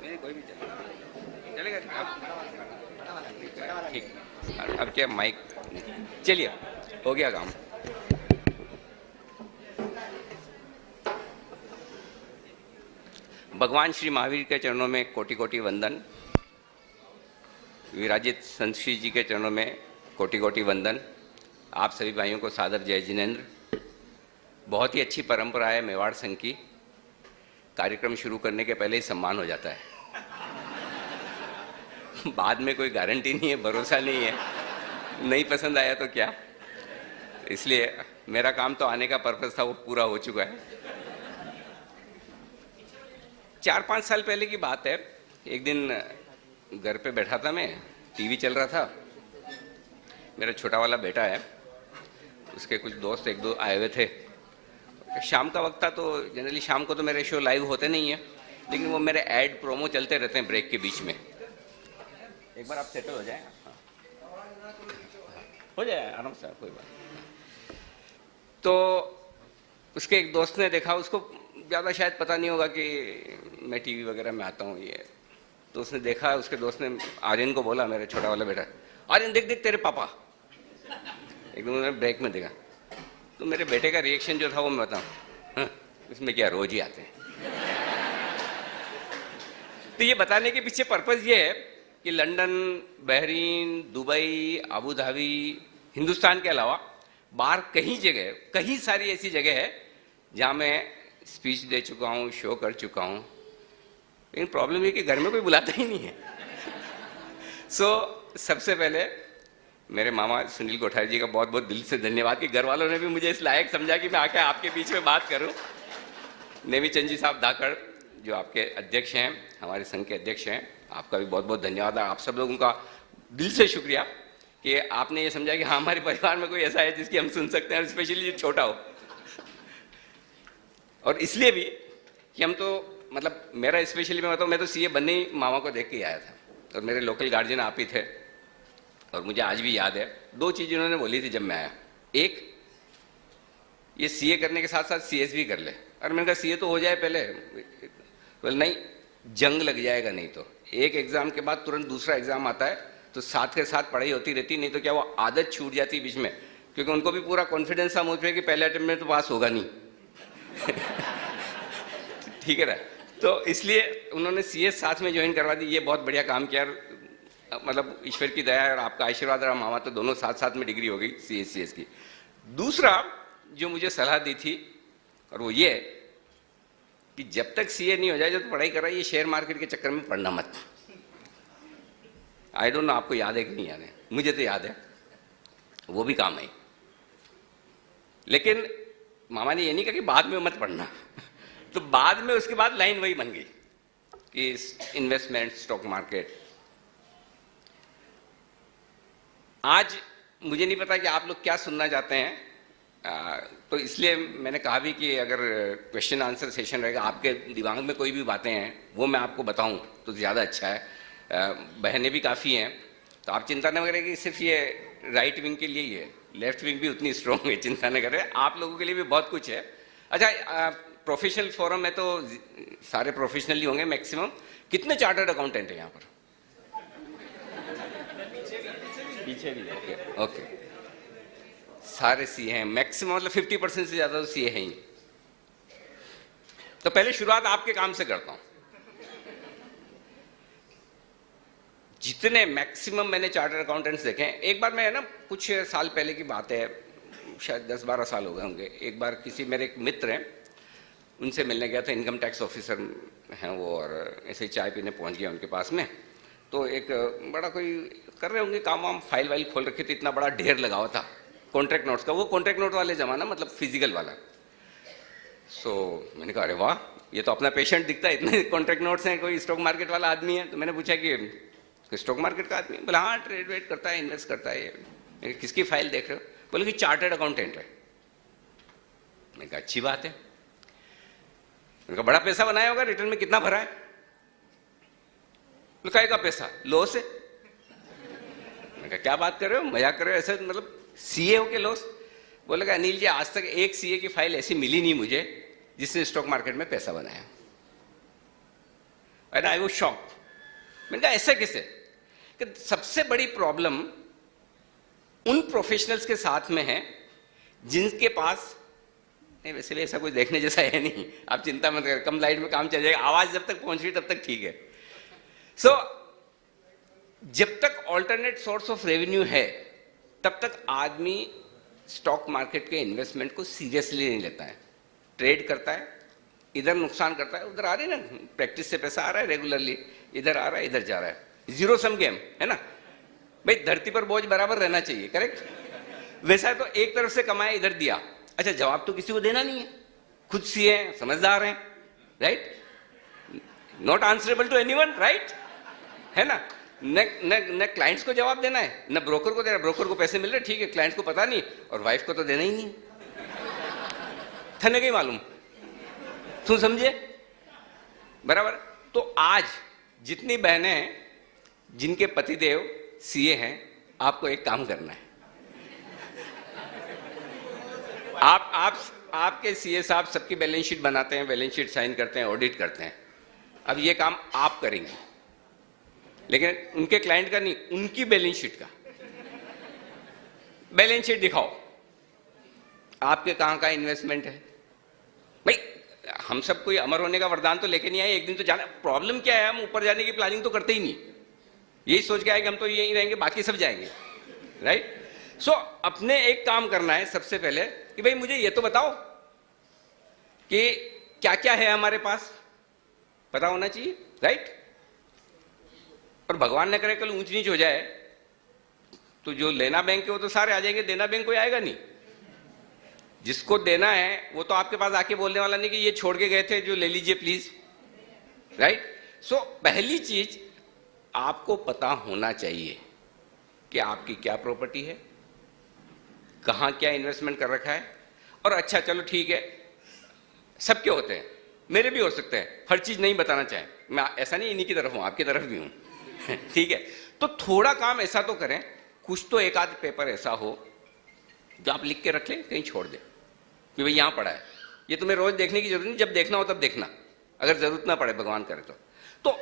नहीं, कोई भी चलेगा। ठीक, अब क्या माइक, चलिए हो गया काम। भगवान श्री महावीर के चरणों में कोटि कोटि वंदन, विराजित संत श्री जी के चरणों में कोटि कोटि वंदन। आप सभी भाइयों को सादर जय जिनेंद्र। बहुत ही अच्छी परंपरा है मेवाड़ संघ की, कार्यक्रम शुरू करने के पहले ही सम्मान हो जाता है। बाद में कोई गारंटी नहीं है, भरोसा नहीं है, नहीं पसंद आया तो क्या। इसलिए मेरा काम तो आने का पर्पस था, वो पूरा हो चुका है। 4-5 साल पहले की बात है, एक दिन घर पे बैठा था मैं, टीवी चल रहा था। मेरा छोटा वाला बेटा है, उसके कुछ दोस्त एक दो आए हुए थे। शाम का वक्त था, तो जनरली शाम को तो मेरे शो लाइव होते नहीं है, लेकिन वो मेरे ऐड प्रोमो चलते रहते हैं ब्रेक के बीच में। एक बार आप सेटल हो जाए, हो जाए आराम से, कोई बात। तो उसके एक दोस्त ने देखा, उसको ज़्यादा शायद पता नहीं होगा कि मैं टीवी वगैरह में आता हूँ ये। तो उसने देखा, उसके दोस्त ने आर्यन को बोला, मेरा छोटा वाला बेटा, आर्यन देख देख तेरे पापा। एकदम उन्होंने ब्रेक में देखा, तो मेरे बेटे का रिएक्शन जो था वो मैं बताऊँ, हाँ, इसमें क्या रोज ही आते हैं। तो ये बताने के पीछे पर्पस ये है कि London, Bahrain, Dubai, Abu Dhabi, Hindustan के अलावा बाहर कई सारी ऐसी जगह है जहाँ मैं स्पीच दे चुका हूँ, शो कर चुका हूँ, लेकिन प्रॉब्लम ये कि घर में कोई बुलाता ही नहीं है। सबसे पहले मेरे मामा सुनील कोठारी जी का बहुत बहुत दिल से धन्यवाद कि घर वालों ने भी मुझे इस लायक समझा कि मैं आके आपके बीच में बात करूं। नेमीचंद जी साहब धाकड़ जो आपके अध्यक्ष हैं, हमारे संघ के अध्यक्ष हैं, आपका भी बहुत बहुत धन्यवाद। आप सब लोगों का दिल से शुक्रिया कि आपने ये समझा कि हाँ, हमारे परिवार में कोई ऐसा है जिसकी हम सुन सकते हैं, और स्पेशली जो छोटा हो। और इसलिए भी कि हम तो मतलब मेरा स्पेशली मैं बताऊँ, मैं तो सीए बनने ही मामा को देख के आया था, और मेरे लोकल गार्जियन आप ही थे। और मुझे आज भी याद है 2 चीज़ उन्होंने बोली थी जब मैं आया। एक, ये सीए करने के साथ साथ सीएस भी कर ले। और मैंने कहा सीए तो हो जाए पहले। बोले नहीं, जंग लग जाएगा नहीं तो। एक एग्जाम के बाद तुरंत दूसरा एग्जाम आता है, तो साथ के साथ पढ़ाई होती रहती, नहीं तो क्या वो आदत छूट जाती बीच में, क्योंकि उनको भी पूरा कॉन्फिडेंस था मुझ पर कि पहले अटेम्प्ट में तो पास होगा नहीं। ठीक है ना। तो इसलिए उन्होंने सीएस साथ में ज्वाइन करवा दी। ये बहुत बढ़िया काम किया, मतलब ईश्वर की दया और आपका आशीर्वाद रहा, मामा तो दोनों साथ साथ में डिग्री हो गई सीएस की। दूसरा जो मुझे सलाह दी थी, और वो ये कि जब तक सीए नहीं हो जाए, जब पढ़ाई कर रहा है, ये शेयर मार्केट के चक्कर में पढ़ना मत। आई डोंट नो आपको याद है कि नहीं याद है, मुझे तो याद है, वो भी काम आई। लेकिन मामा ने ये नहीं कहा कि बाद में मत पढ़ना। तो बाद में उसके बाद लाइन वही बन गई कि इन्वेस्टमेंट, स्टॉक मार्केट। आज मुझे नहीं पता कि आप लोग क्या सुनना चाहते हैं, तो इसलिए मैंने कहा भी कि अगर क्वेश्चन आंसर सेशन रहेगा, आपके दिमाग में कोई भी बातें हैं वो मैं आपको बताऊं तो ज़्यादा अच्छा है। बहनें भी काफ़ी हैं, तो आप चिंता न करें कि सिर्फ ये राइट विंग के लिए ही है, लेफ्ट विंग भी उतनी स्ट्रॉन्ग है, चिंता न करें, आप लोगों के लिए भी बहुत कुछ है। अच्छा, प्रोफेशनल फोरम में तो सारे प्रोफेशनल ही होंगे मैक्सिमम। कितने चार्टर्ड अकाउंटेंट हैं यहाँ पर? पीछे भी है, ओके। सारे सीए हैं मैक्सिमम, मतलब 50% से ज़्यादा तो सीए हैं ही। तो पहले शुरुआत आपके काम से करता हूँ। जितने मैक्सिमम मैंने चार्टर्ड अकाउंटेंट्स देखे हैं, एक बार मैं ना कुछ साल पहले की बात है, शायद 10-12 साल हो गए होंगे, एक बार किसी मेरे एक मित्र हैं, उनसे मिलने गया था, इनकम टैक्स ऑफिसर हैं वो, और ऐसे ही चाय पीने पहुंच गया उनके पास में। तो एक बड़ा कोई कर रहे होंगे काम वाम, फाइल वाइल खोल रखे थे, इतना बड़ा ढेर लगा हुआ था कॉन्ट्रैक्ट नोट्स का, वो कॉन्ट्रैक्ट नोट वाले जमाना, मतलब फिजिकल वाला। मैंने कहा अरे वाह, ये तो अपना पेशेंट दिखता है, इतने कॉन्ट्रैक्ट नोट्स हैं, कोई स्टॉक मार्केट वाला आदमी है। तो मैंने पूछा कि स्टॉक मार्केट का आदमी? बोला हाँ, ट्रेड वेड करता है, इन्वेस्ट करता है। किसकी फाइल देख रहे हो? बोले कि चार्टर्ड अकाउंटेंट है। मैंने कहा अच्छी बात है। मैंने कहा बड़ा पैसा बनाया होगा, रिटर्न में कितना भरा है? बोले का पैसा लॉस है। मैंने कहा क्या बात कर रहे हो, मजाक कर रहे हो, ऐसे मतलब सीए हो के लॉस? बोले अनिल जी, आज तक एक सीए की फाइल ऐसी मिली नहीं मुझे जिसने स्टॉक मार्केट में पैसा बनाया। And I was shocked. मैंने कहा ऐसा कैसे? कि सबसे बड़ी प्रॉब्लम उन प्रोफेशनल्स के साथ में है जिनके पास, नहीं वैसे भी ऐसा कुछ देखने जैसा है नहीं, आप चिंता मत करें, कम लाइट में काम चल जाएगा, आवाज जब तक पहुंच रही तब तक ठीक है। सो जब तक ऑल्टरनेट सोर्स ऑफ रेवेन्यू है तब तक आदमी स्टॉक मार्केट के इन्वेस्टमेंट को सीरियसली नहीं लेता है, ट्रेड करता है, इधर नुकसान करता है, उधर आ रही है ना, प्रैक्टिस से पैसा आ रहा है रेगुलरली, इधर आ रहा है इधर जा रहा है, जीरो सम गेम है ना भाई, धरती पर बोझ बराबर रहना चाहिए, करेक्ट। वैसा तो एक तरफ से कमाया इधर दिया, अच्छा जवाब तो किसी को देना नहीं है, खुद सी है, समझदार हैं, right, not answerable to anyone, right, है ना, न क्लाइंट्स को जवाब देना है, न ब्रोकर को देना, ब्रोकर को पैसे मिल रहे ठीक है, क्लाइंट्स को पता नहीं, और वाइफ को तो देना ही नहीं, थने के मालूम, तुम समझे बराबर। तो आज जितनी बहनें हैं जिनके पतिदेव सीए हैं, आपको एक काम करना है, आपके सीए साहब सबकी बैलेंस शीट बनाते हैं, बैलेंस शीट साइन करते हैं, ऑडिट करते हैं, अब ये काम आप करेंगे, लेकिन उनके क्लाइंट का नहीं, उनकी बैलेंस शीट का। बैलेंस शीट दिखाओ, आपके कहां का इन्वेस्टमेंट है भाई। हम सब कोई अमर होने का वरदान तो लेके नहीं आए, एक दिन तो जाना। प्रॉब्लम क्या है, हम ऊपर जाने की प्लानिंग तो करते ही नहीं, यही सोच के आए कि हम तो यही रहेंगे, बाकी सब जाएंगे, राइट। सो अपने एक काम करना है सबसे पहले कि भाई मुझे ये तो बताओ कि क्या क्या है हमारे पास, पता होना चाहिए, राइट। और भगवान न करे कल ऊंच नीच हो जाए तो जो लेना बैंक के वो तो सारे आ जाएंगे, देना बैंक कोई आएगा नहीं। जिसको देना है वो तो आपके पास आके बोलने वाला नहीं कि ये छोड़ के गए थे जो ले लीजिए प्लीज, राइट। सो पहली चीज आपको पता होना चाहिए कि आपकी क्या प्रॉपर्टी है, कहां क्या इन्वेस्टमेंट कर रखा है। और अच्छा चलो ठीक है, सबके होते हैं, मेरे भी हो सकते हैं, हर चीज नहीं बताना चाहें, मैं ऐसा नहीं इन्हीं की तरफ हूं, आपकी तरफ भी हूं ठीक है। तो थोड़ा काम ऐसा तो करें, कुछ तो एक आध पेपर ऐसा हो जो आप लिख के रख लें, कहीं छोड़ दें कि भाई यहां पड़ा है, ये तुम्हें रोज देखने की जरूरत नहीं, जब देखना हो तब देखना, अगर जरूरत ना पड़े भगवान करे तो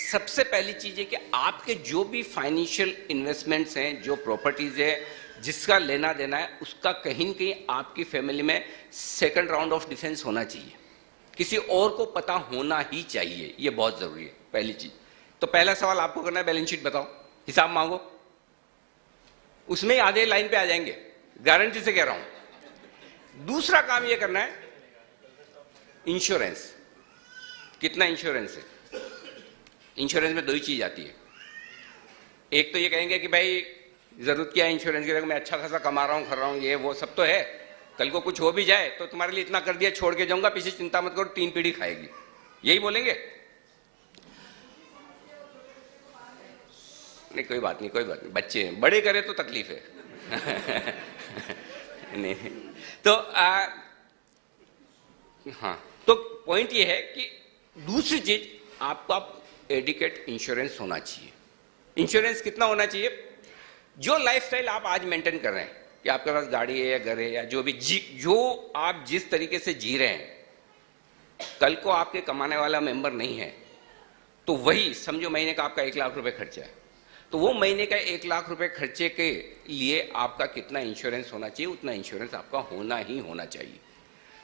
सबसे पहली चीज है कि आपके जो भी फाइनेंशियल इन्वेस्टमेंट्स हैं, जो प्रॉपर्टीज है, जिसका लेना देना है, उसका कहीं न कहीं आपकी फैमिली में सेकंड राउंड ऑफ डिफेंस होना चाहिए, किसी और को पता होना ही चाहिए, ये बहुत जरूरी है पहली चीज। तो पहला सवाल आपको करना है, बैलेंस शीट बताओ, हिसाब मांगो, उसमें ही आधे लाइन पे आ जाएंगे, गारंटी से कह रहा हूं। दूसरा काम ये करना है, इंश्योरेंस, कितना इंश्योरेंस है। इंश्योरेंस में दो ही चीज आती है, एक तो ये कहेंगे कि भाई जरूरत क्या है इंश्योरेंस की, मैं अच्छा खासा कमा रहा हूं, कर रहा हूं, ये वो सब तो है, कल को कुछ हो भी जाए तो तुम्हारे लिए इतना कर दिया, छोड़ के जाऊंगा, पीछे चिंता मत करो, 3 पीढ़ी खाएगी, यही बोलेंगे। नहीं कोई बात नहीं, कोई बात नहीं, बच्चे हैं, बड़े करे तो तकलीफ है नहीं तो हाँ, तो पॉइंट ये है कि दूसरी चीज आपका एडिकेट इंश्योरेंस होना चाहिए। इंश्योरेंस कितना होना चाहिए, जो लाइफस्टाइल आप आज मेंटेन कर रहे हैं, कि आपके पास गाड़ी है या घर है या जो भी जो आप जिस तरीके से जी रहे हैं, कल को आपके कमाने वाला मेंबर नहीं है तो वही समझो महीने का आपका 1 लाख रुपए खर्चा है, तो वो महीने का 1 लाख रुपए खर्चे के लिए आपका कितना इंश्योरेंस होना चाहिए, उतना इंश्योरेंस आपका होना ही होना चाहिए।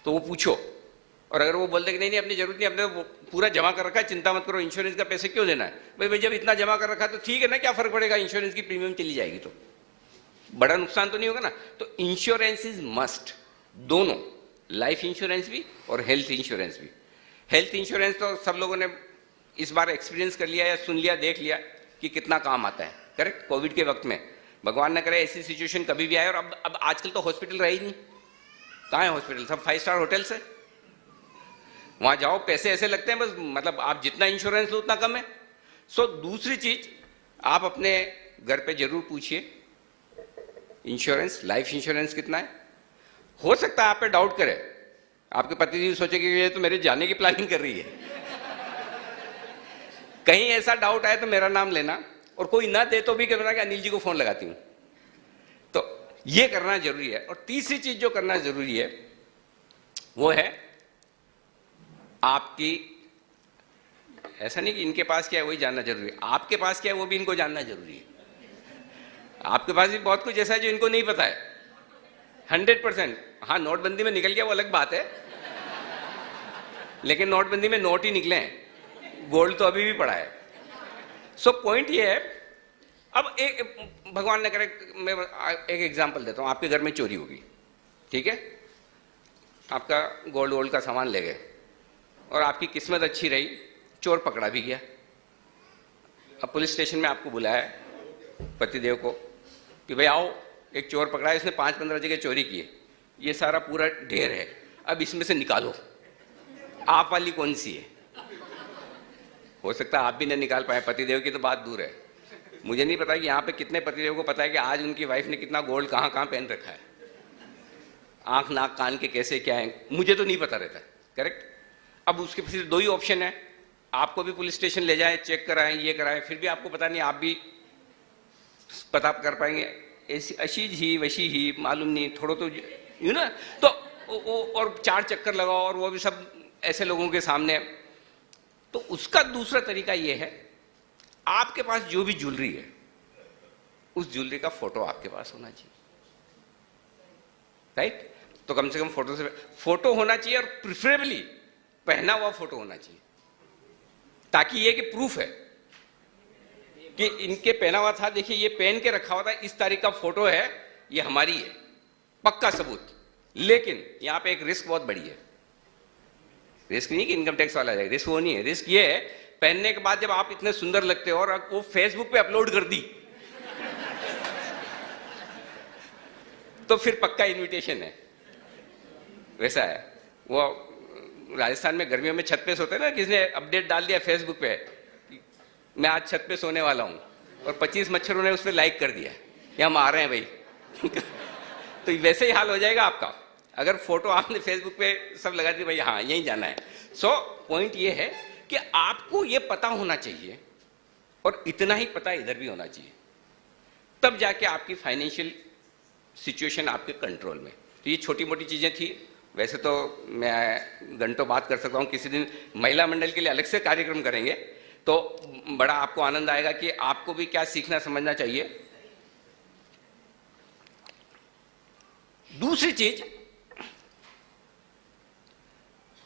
तो वो पूछो, और अगर वो बोल दे कि नहीं नहीं अपनी जरूरत नहीं, अपने पूरा जमा कर रखा है, चिंता मत करो, इंश्योरेंस का पैसे क्यों देना है, भाई जब इतना जमा कर रखा है तो ठीक है ना, क्या फर्क पड़ेगा, इंश्योरेंस की प्रीमियम चली जाएगी तो बड़ा नुकसान तो नहीं होगा ना। तो इंश्योरेंस इज मस्ट, दोनों, लाइफ इंश्योरेंस भी और हेल्थ इंश्योरेंस भी। हेल्थ इंश्योरेंस तो सब लोगों ने इस बार एक्सपीरियंस कर लिया या सुन लिया, देख लिया कि कितना काम आता है, करेक्ट। कोविड के वक्त में भगवान न करे ऐसी सिचुएशन कभी भी आए, और अब आजकल तो हॉस्पिटल रहे ही नहीं, कहाँ है हॉस्पिटल, सब 5 स्टार होटल्स है, वहां जाओ पैसे ऐसे लगते हैं बस, मतलब आप जितना इंश्योरेंस लो उतना कम है। सो दूसरी चीज आप अपने घर पे जरूर पूछिए इंश्योरेंस, लाइफ इंश्योरेंस कितना है। हो सकता है आप पे डाउट करे, आपके पति जी सोचे कि ये तो मेरे जाने की प्लानिंग कर रही है कहीं ऐसा डाउट आए तो मेरा नाम लेना, और कोई ना दे तो भी कहना कि अनिल जी को फोन लगाती हूं। तो ये करना जरूरी है। और तीसरी चीज जो करना जरूरी है वो है आपकी ऐसा नहीं कि इनके पास क्या है वही जानना जरूरी है, आपके पास क्या है वो भी इनको जानना जरूरी है। आपके पास भी बहुत कुछ ऐसा है जो इनको नहीं पता है, 100%। हाँ, नोटबंदी में निकल गया वो अलग बात है, लेकिन नोटबंदी में नोट ही निकले हैं, गोल्ड तो अभी भी पड़ा है। सो पॉइंट ये है, अब एक भगवान ने करे, मैं एक एग्जांपल देता हूँ, आपके घर में चोरी होगी, ठीक है, आपका गोल्ड वोल्ड का सामान ले गए और आपकी किस्मत अच्छी रही, चोर पकड़ा भी गया। अब पुलिस स्टेशन में आपको बुलाया पतिदेव को कि भाई आओ, एक चोर पकड़ा है, इसने 5-15 जगह चोरी की है, ये सारा पूरा ढेर है, अब इसमें से निकालो, आप वाली कौन सी है। हो सकता है आप भी नहीं निकाल पाए, पतिदेव की तो बात दूर है। मुझे नहीं पता कि यहाँ पे कितने पतिदेव को पता है कि आज उनकी वाइफ ने कितना गोल्ड कहाँ कहाँ पहन रखा है, आंख नाक कान के कैसे क्या है, मुझे तो नहीं पता रहता, करेक्ट। अब उसके फिर दो ही ऑप्शन है, आपको भी पुलिस स्टेशन ले जाए, चेक कराएं, ये कराएं, फिर भी आपको पता नहीं, आप भी पता कर पाएंगे, ऐसी अशीज ही वशी ही मालूम नहीं, थोड़ा तो यू ना, तो और 4 चक्कर लगाओ, और वो भी सब ऐसे लोगों के सामने। तो उसका दूसरा तरीका ये है, आपके पास जो भी ज्वेलरी है उस ज्वेलरी का फोटो आपके पास होना चाहिए, राइट। तो कम से कम फोटो होना चाहिए, और प्रिफरेबली पहना हुआ फोटो होना चाहिए, ताकि ये कि प्रूफ है कि इनके पहना हुआ था, देखिए ये पहन के रखा हुआ था, इस तारीख का फोटो है, ये हमारी है, पक्का सबूत। लेकिन यहां पे एक रिस्क बहुत बड़ी है, रिस्क नहीं कि इनकम टैक्स वाला जाएगा, रिस्क वो नहीं है, रिस्क ये है पहनने के बाद जब आप इतने सुंदर लगते हो और वो फेसबुक पे अपलोड कर दी तो फिर पक्का इनविटेशन है। वैसा है वो, राजस्थान में गर्मियों में छत पे सोते हैं ना, किसने अपडेट डाल दिया फेसबुक पे, मैं आज छत पे सोने वाला हूं, और 25 मच्छरों ने उस पर लाइक कर दिया, या हम आ रहे हैं भाई तो वैसे ही हाल हो जाएगा आपका, अगर फोटो आपने फेसबुक पे सब लगा दी, भाई हाँ यहीं जाना है। सो पॉइंट ये है कि आपको ये पता होना चाहिए, और इतना ही पता इधर भी होना चाहिए, तब जाके आपकी फाइनेंशियल सिचुएशन आपके कंट्रोल में। तो ये छोटी मोटी चीजें थी, वैसे तो मैं घंटों बात कर सकता हूँ, किसी दिन महिला मंडल के लिए अलग से कार्यक्रम करेंगे तो बड़ा आपको आनंद आएगा कि आपको भी क्या सीखना समझना चाहिए। दूसरी चीज,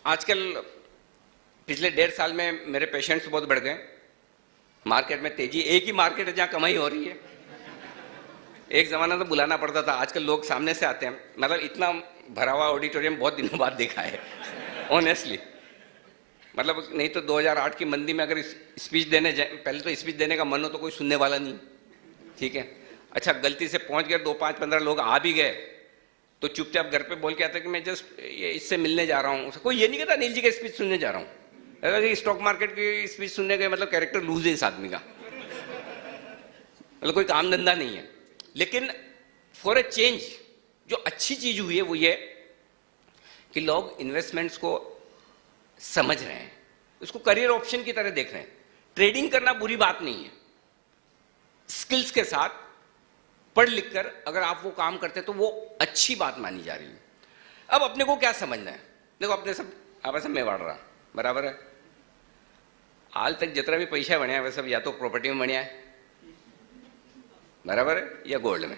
आजकल पिछले 1.5 साल में मेरे पेशेंट्स बहुत बढ़ गए, मार्केट में तेजी, एक ही मार्केट है जहां कमाई हो रही है। एक जमाना तो बुलाना पड़ता था, आजकल लोग सामने से आते हैं, मतलब इतना भरा हुआ ऑडिटोरियम बहुत दिनों बाद देखा है ऑनेस्टली। मतलब नहीं तो 2008 की मंदी में अगर स्पीच देने जाए, पहले तो स्पीच देने का मन हो तो कोई सुनने वाला नहीं, ठीक है। अच्छा गलती से पहुंच गए, 2, 5, 15 लोग आ भी गए तो चुपचाप घर पे बोल के आता कि मैं जस्ट इससे मिलने जा रहा हूँ। कोई ये नहीं कहता अनिल जी का स्पीच सुनने जा रहा हूँ, अगर स्टॉक मार्केट की स्पीच सुनने गए मतलब कैरेक्टर लूज है इस आदमी का, मतलब कोई काम धंधा नहीं है। लेकिन फॉर ए चेंज जो अच्छी चीज हुई है वो ये कि लोग इन्वेस्टमेंट्स को समझ रहे हैं, उसको करियर ऑप्शन की तरह देख रहे हैं। ट्रेडिंग करना बुरी बात नहीं है, स्किल्स के साथ पढ़ लिख कर अगर आप वो काम करते तो वो अच्छी बात मानी जा रही है। अब अपने को क्या समझना है, देखो अपने सब आपस में बढ़ रहा बराबर है, हाल तक जितना भी पैसा बनया वह सब या तो प्रॉपर्टी में बनया है बराबर है, या गोल्ड में,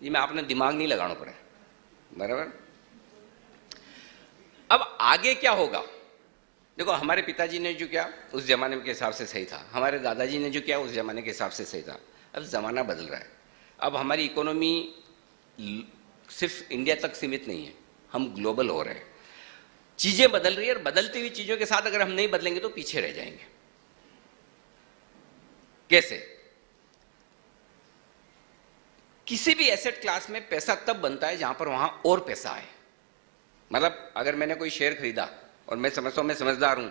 जी मैं आपने दिमाग नहीं लगाना पड़े बराबर। अब आगे क्या होगा, देखो हमारे पिताजी ने जो किया उस जमाने के हिसाब से सही था, हमारे दादाजी ने जो किया उस जमाने के हिसाब से सही था। अब जमाना बदल रहा है, अब हमारी इकोनॉमी सिर्फ इंडिया तक सीमित नहीं है, हम ग्लोबल हो रहे हैं, चीजें बदल रही है, और बदलती हुई चीजों के साथ अगर हम नहीं बदलेंगे तो पीछे रह जाएंगे। कैसे? किसी भी एसेट क्लास में पैसा तब बनता है जहां पर वहां और पैसा आए। मतलब अगर मैंने कोई शेयर खरीदा और मैं समझता हूं मैं समझदार हूं,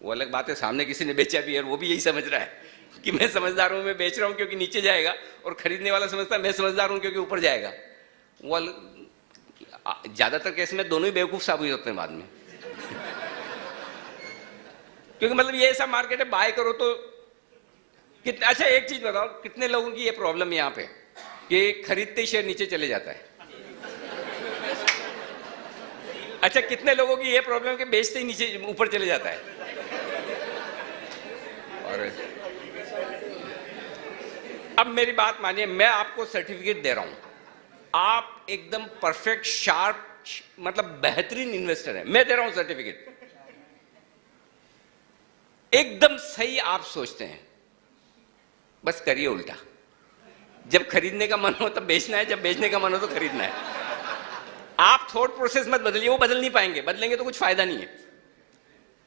वो अलग बात है, सामने किसी ने बेचा भी है वो भी यही समझ रहा है कि मैं समझदार हूं, मैं बेच रहा हूं क्योंकि नीचे जाएगा, और खरीदने वाला समझता है मैं समझदार हूं क्योंकि ऊपर जाएगा। वो ज्यादातर केस में दोनों ही बेवकूफ साबित होते हैं बाद में क्योंकि मतलब ये ऐसा मार्केट है, बाय करो तो कितने। अच्छा एक चीज बताओ, कितने लोगों की ये प्रॉब्लम यहाँ पे कि खरीदते ही शेयर नीचे चले जाता है। अच्छा, कितने लोगों की ये प्रॉब्लम कि बेचते ही नीचे ऊपर चले जाता है? और अब मेरी बात मानिए, मैं आपको सर्टिफिकेट दे रहा हूं, आप एकदम परफेक्ट शार्प मतलब बेहतरीन इन्वेस्टर है, मैं दे रहा हूं सर्टिफिकेट, एकदम सही आप सोचते हैं, बस करिए उल्टा। जब खरीदने का मन हो तब बेचना है, जब बेचने का मन हो तो खरीदना है। आप थॉट प्रोसेस मत बदलिए, वो बदल नहीं पाएंगे, बदलेंगे तो कुछ फायदा नहीं है,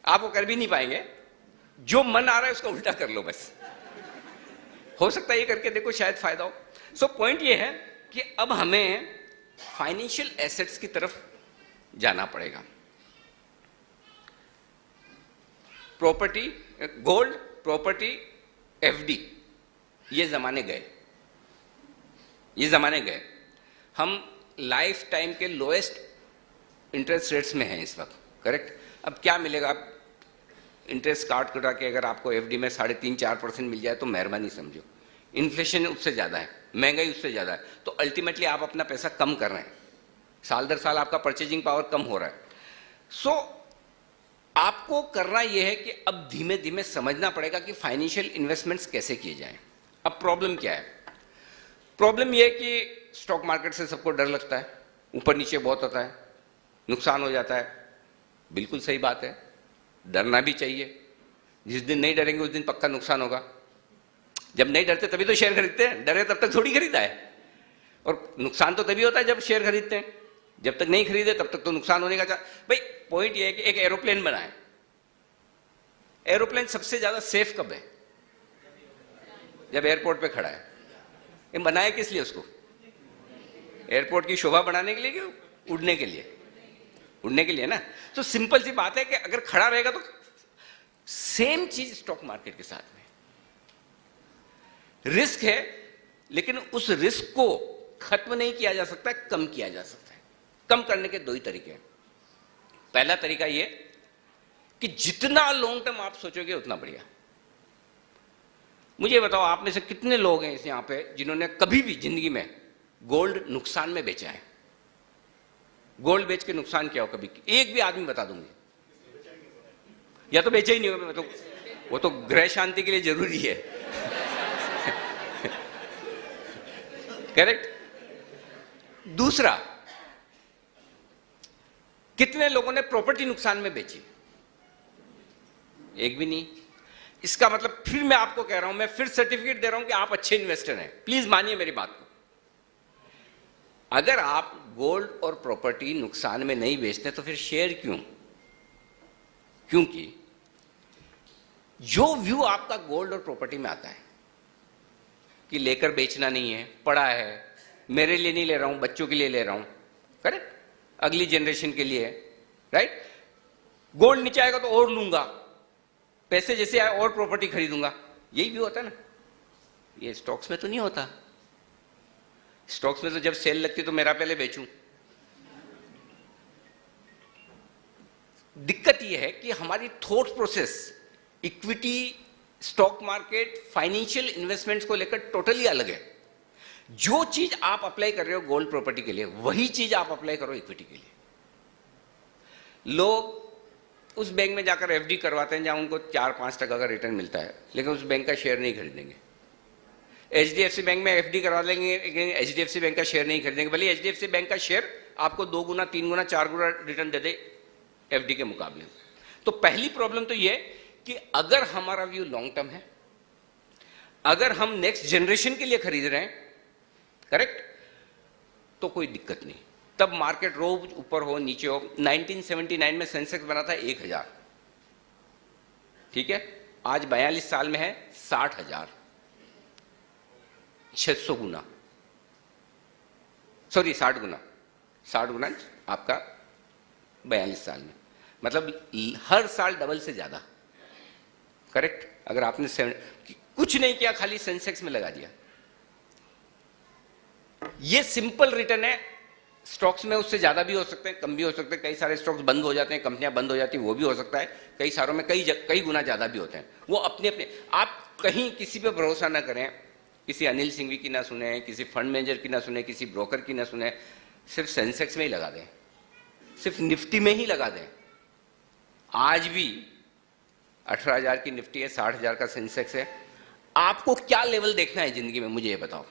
आप वो कर भी नहीं पाएंगे। जो मन आ रहा है उसका उल्टा कर लो बस, हो सकता है ये करके देखो शायद फायदा हो। सो पॉइंट ये है कि अब हमें फाइनेंशियल एसेट्स की तरफ जाना पड़ेगा। प्रॉपर्टी, गोल्ड, प्रॉपर्टी, एफडी, ये जमाने गए, ये जमाने गए। हम लाइफ टाइम के लोएस्ट इंटरेस्ट रेट्स में हैं इस वक्त, करेक्ट। अब क्या मिलेगा, आप इंटरेस्ट काट कटा के अगर आपको एफडी में 3.5-4% मिल जाए तो मेहरबानी समझो। इन्फ्लेशन उससे ज़्यादा है, महंगाई उससे ज़्यादा है, तो अल्टीमेटली आप अपना पैसा कम कर रहे हैं, साल दर साल आपका परचेजिंग पावर कम हो रहा है। सो आपको करना यह है कि अब धीमे धीमे समझना पड़ेगा कि फाइनेंशियल इन्वेस्टमेंट्स कैसे किए जाएं। अब प्रॉब्लम क्या है, प्रॉब्लम यह है कि स्टॉक मार्केट से सबको डर लगता है, ऊपर नीचे बहुत होता है, नुकसान हो जाता है। बिल्कुल सही बात है, डरना भी चाहिए, जिस दिन नहीं डरेंगे उस दिन पक्का नुकसान होगा। जब नहीं डरते तभी तो शेयर खरीदते हैं, डरे तब तक थोड़ी खरीदा है। और नुकसान तो तभी होता है जब शेयर खरीदते हैं, जब तक नहीं खरीदे तब तक तो नुकसान होने का भाई पॉइंट ये है कि एक एरोप्लेन बनाए, एरोप्लेन सबसे ज्यादा सेफ कब है, जब एयरपोर्ट पे खड़ा है। ये बनाया किस लिए उसको, एयरपोर्ट की शोभा बढ़ाने के लिए कि उड़ने के लिए? उड़ने के लिए ना। तो सिंपल सी बात है कि अगर खड़ा रहेगा तो सेम चीज स्टॉक मार्केट के साथ में रिस्क है, लेकिन उस रिस्क को खत्म नहीं किया जा सकता, कम किया जा सकता है। कम करने के दो ही तरीके हैं। पहला तरीका यह कि जितना लॉन्ग टर्म आप सोचोगे उतना बढ़िया। मुझे बताओ, आप में से कितने लोग हैं इस यहां पे जिन्होंने कभी भी जिंदगी में गोल्ड नुकसान में बेचा है? गोल्ड बेच के नुकसान किया हो कभी? एक भी आदमी बता दूंगी, या तो बेचा ही नहीं होगा, तो वो तो ग्रह शांति के लिए जरूरी है। करेक्ट। दूसरा, कितने लोगों ने प्रॉपर्टी नुकसान में बेची? एक भी नहीं। इसका मतलब फिर मैं आपको कह रहा हूं, मैं फिर सर्टिफिकेट दे रहा हूं कि आप अच्छे इन्वेस्टर हैं। प्लीज मानिए मेरी बात को। अगर आप गोल्ड और प्रॉपर्टी नुकसान में नहीं बेचते तो फिर शेयर क्यों? क्योंकि जो व्यू आपका गोल्ड और प्रॉपर्टी में आता है कि लेकर बेचना नहीं है, पड़ा है, मेरे लिए नहीं ले रहा हूं, बच्चों के लिए ले रहा हूं, करेक्ट, अगली जनरेशन के लिए, राइट। गोल्ड नीचे आएगा तो और लूंगा, पैसे जैसे आए और प्रॉपर्टी खरीदूंगा, यही व्यू होता है ना। ये स्टॉक्स में तो नहीं होता। स्टॉक्स में तो जब सेल लगती तो मेरा पहले बेचूं। दिक्कत यह है कि हमारी thought process equity, stock market, financial investments को लेकर टोटली अलग है। जो चीज आप अप्लाई कर रहे हो गोल्ड प्रॉपर्टी के लिए, वही चीज आप अप्लाई करो इक्विटी के लिए। लोग उस बैंक में जाकर एफडी करवाते हैं जहां उनको 4-5% का रिटर्न मिलता है, लेकिन उस बैंक का शेयर नहीं खरीदेंगे। एचडीएफसी बैंक में एफडी करवा लेंगे, एचडीएफसी बैंक का शेयर नहीं खरीदेंगे, भले एचडीएफसी बैंक का शेयर आपको 2 गुना, 3 गुना, 4 गुना रिटर्न दे दे एफडी के मुकाबले। तो पहली प्रॉब्लम तो ये कि अगर हमारा व्यू लॉन्ग टर्म है, अगर हम नेक्स्ट जनरेशन के लिए खरीद रहे हैं, करेक्ट, तो कोई दिक्कत नहीं। तब मार्केट रोज ऊपर हो नीचे हो। 1979 में सेंसेक्स बना था 1000, ठीक है, आज 42 साल में है 60,000, 600 गुना, सॉरी 60 गुना, 60 गुना आपका 42 साल में, मतलब हर साल डबल से ज्यादा, करेक्ट। अगर आपने कुछ नहीं किया, खाली सेंसेक्स में लगा दिया, ये सिंपल रिटर्न है। स्टॉक्स में उससे ज्यादा भी हो सकते हैं, कम भी हो सकते हैं। कई सारे स्टॉक्स बंद हो जाते हैं, कंपनियां बंद हो जाती हैं, वो भी हो सकता है। कई सारों में कई गुना ज्यादा भी होते हैं। वो अपने अपने, आप कहीं किसी पे भरोसा ना करें, किसी अनिल सिंघवी की ना सुने, किसी फंड मैनेजर की ना सुने, किसी ब्रोकर की ना सुने, सिर्फ सेंसेक्स में ही लगा दें। सिर्फ निफ्टी में ही लगा दें, आज भी 18,000 की निफ्टी है, 60,000 का सेंसेक्स है। आपको क्या लेवल देखना है जिंदगी में, मुझे ये बताओ।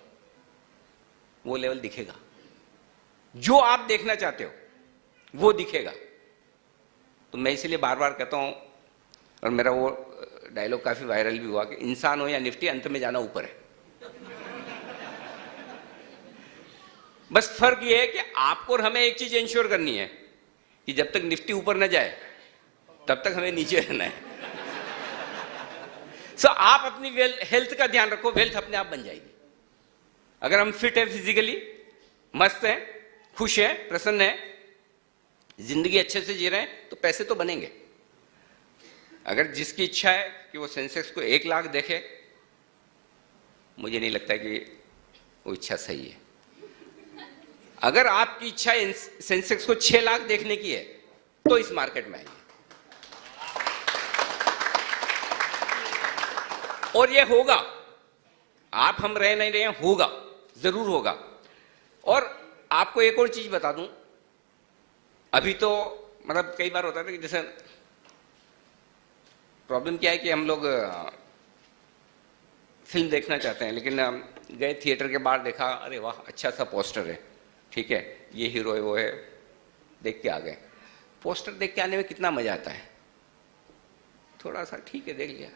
वो लेवल दिखेगा, जो आप देखना चाहते हो वो दिखेगा। तो मैं इसलिए बार बार कहता हूं, और मेरा वो डायलॉग काफी वायरल भी हुआ कि इंसान हो या निफ्टी, अंत में जाना ऊपर है। बस फर्क ये है कि आपको और हमें एक चीज इंश्योर करनी है कि जब तक निफ्टी ऊपर न जाए तब तक हमें नीचे रहना है। सो आप अपनी हेल्थ का ध्यान रखो, वेल्थ अपने आप बन जाएगी। अगर हम फिट है, फिजिकली मस्त हैं, खुश हैं, प्रसन्न हैं, जिंदगी अच्छे से जी रहे हैं, तो पैसे तो बनेंगे। अगर जिसकी इच्छा है कि वो सेंसेक्स को 1 लाख देखे, मुझे नहीं लगता कि वो इच्छा सही है। अगर आपकी इच्छा सेंसेक्स को 6 लाख देखने की है तो इस मार्केट में आइए, और ये होगा। आप हम रह नहीं रहे हैं, होगा, जरूर होगा। और आपको एक और चीज बता दूं, अभी तो मतलब कई बार होता है कि जैसे प्रॉब्लम क्या है कि हम लोग फिल्म देखना चाहते हैं, लेकिन गए थिएटर के बाहर, देखा अरे वाह अच्छा सा पोस्टर है, ठीक है ये हीरो है वो है, देख के आ गए। पोस्टर देख के आने में कितना मजा आता है, थोड़ा सा ठीक है देख लिया।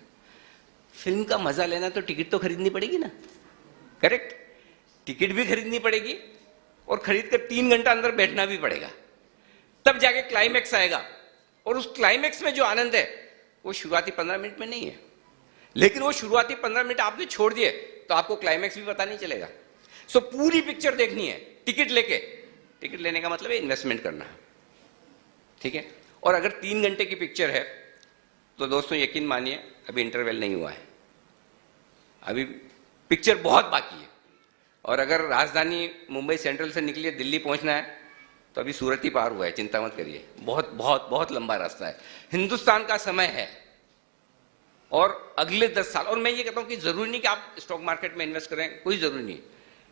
फिल्म का मजा लेना तो टिकट तो खरीदनी पड़ेगी ना, करेक्ट? टिकट भी खरीदनी पड़ेगी और खरीद कर 3 घंटा अंदर बैठना भी पड़ेगा, तब जाके क्लाइमैक्स आएगा। और उस क्लाइमैक्स में जो आनंद है वो शुरुआती 15 मिनट में नहीं है। लेकिन वो शुरुआती 15 मिनट आपने छोड़ दिए तो आपको क्लाइमैक्स भी पता नहीं चलेगा। सो पूरी पिक्चर देखनी है टिकट लेके। टिकट लेने का मतलब है इन्वेस्टमेंट करना, ठीक है? और अगर 3 घंटे की पिक्चर है तो दोस्तों यकीन मानिए अभी इंटरवल नहीं हुआ है, अभी पिक्चर बहुत बाकी है। और अगर राजधानी मुंबई सेंट्रल से निकलिए दिल्ली पहुंचना है तो अभी सूरत ही पार हुआ है, चिंता मत करिए, बहुत बहुत बहुत लंबा रास्ता है। हिंदुस्तान का समय है और अगले 10 साल, और मैं ये कहता हूं कि जरूरी नहीं कि आप स्टॉक मार्केट में इन्वेस्ट करें, कोई जरूरी नहीं।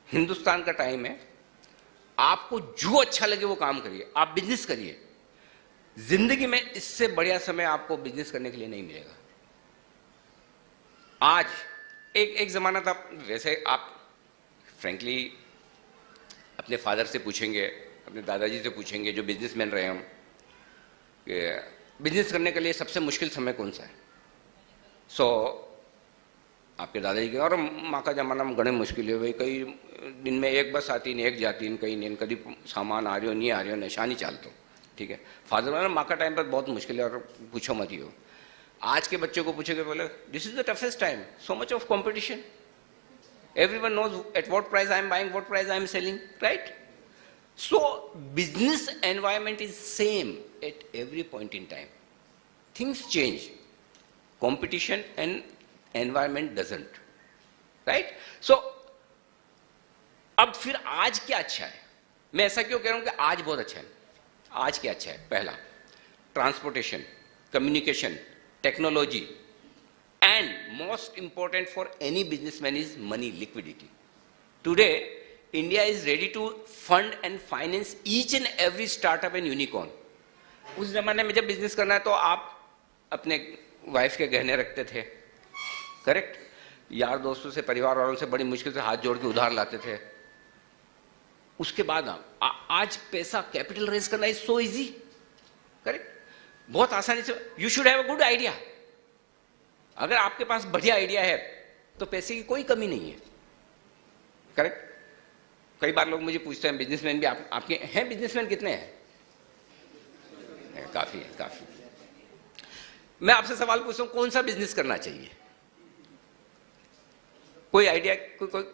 हिंदुस्तान का टाइम है, आपको जो अच्छा लगे वो काम करिए, आप बिजनेस करिए। जिंदगी में इससे बढ़िया समय आपको बिजनेस करने के लिए नहीं मिलेगा। आज एक जमाना था, वैसे आप फ्रैंकली अपने फादर से पूछेंगे, अपने दादाजी से पूछेंगे जो बिजनेसमैन रहे हम, कि बिजनेस करने के लिए सबसे मुश्किल समय कौन सा है। सो आपके दादाजी के और माँ का जमाना में घणे मुश्किल है भाई, कई दिन में एक बस आती नहीं, एक जाती नहीं, कहीं नहीं, कभी सामान आ रही हो नहीं आ रही हो, नशा नहीं चालतो, ठीक है। फादर वाला माँ का टाइम पर बहुत मुश्किल है और पूछो मत ही हो। आज के बच्चों को पूछोगे बोले this is the toughest time, so much of competition, everyone knows at what price I am buying, what price I am selling, right? So business environment is same at every point in time. Things change, competition and environment doesn't, right? So अब फिर आज क्या अच्छा है, मैं ऐसा क्यों कह रहा हूं कि आज बहुत अच्छा है। आज क्या अच्छा है? पहला, transportation, communication, technology, and most important for any businessman is money, liquidity. Today India is ready to fund and finance each and every startup and unicorn. उस जमाने में जब बिजनेस करना है तो आप अपने वाइफ के गहने रखते थे, करेक्ट? यार दोस्तों से, परिवार वालों से बड़ी मुश्किल से हाथ जोड़ के उधार लाते थे। उसके बाद आज पैसा, कैपिटल रेज करना इज सो इजी, करेक्ट? बहुत आसानी से। You should have a good idea. अगर आपके पास बढ़िया आइडिया है तो पैसे की कोई कमी नहीं है, करेक्ट? कई बार लोग मुझे पूछते हैं बिजनेसमैन भी आपके हैं, बिजनेसमैन कितने हैं? काफी है, काफी। मैं आपसे सवाल पूछता हूं, कौन सा बिजनेस करना चाहिए? कोई आइडिया? कोई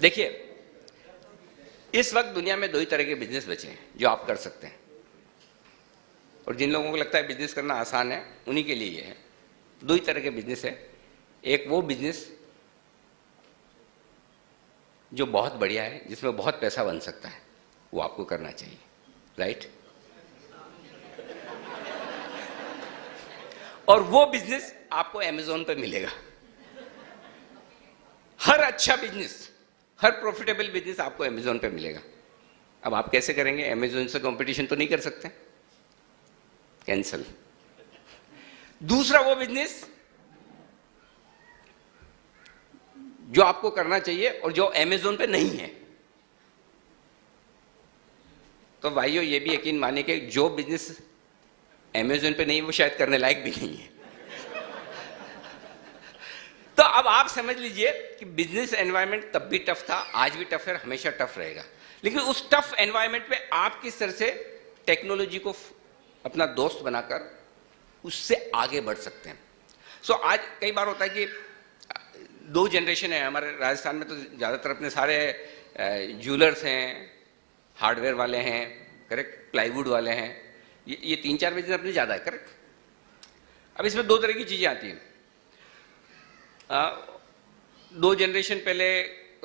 देखिए, इस वक्त दुनिया में 2 ही तरह के बिजनेस बचे हैं जो आप कर सकते हैं, और जिन लोगों को लगता है बिजनेस करना आसान है उन्हीं के लिए ये है। 2 ही तरह के बिजनेस है। एक वो बिजनेस जो बहुत बढ़िया है, जिसमें बहुत पैसा बन सकता है, वो आपको करना चाहिए, राइट? और वो बिजनेस आपको अमेज़न पे मिलेगा। हर अच्छा बिजनेस हर प्रॉफिटेबल बिजनेस आपको अमेजोन पे मिलेगा। अब आप कैसे करेंगे? अमेजोन से कंपटीशन तो नहीं कर सकते, कैंसल। दूसरा वो बिजनेस जो आपको करना चाहिए और जो अमेजोन पे नहीं है। तो भाइयों ये भी यकीन मानिए कि जो बिजनेस अमेजोन पे नहीं वो शायद करने लायक भी नहीं है। तो अब आप समझ लीजिए कि बिजनेस एनवायरनमेंट तब भी टफ था, आज भी टफ है, हमेशा टफ रहेगा। लेकिन उस टफ एनवायरनमेंट पे आप किस तरह से टेक्नोलॉजी को अपना दोस्त बनाकर उससे आगे बढ़ सकते हैं। सो आज कई बार होता है कि दो जनरेशन है हमारे राजस्थान में, तो ज़्यादातर अपने सारे ज्वेलर्स हैं, हार्डवेयर वाले हैं, करेक्ट, प्लाईवुड वाले हैं, ये 3-4 बिजनेस अपने ज़्यादा है, करेक्ट। अब इसमें दो तरह की चीज़ें आती हैं। 2 जनरेशन पहले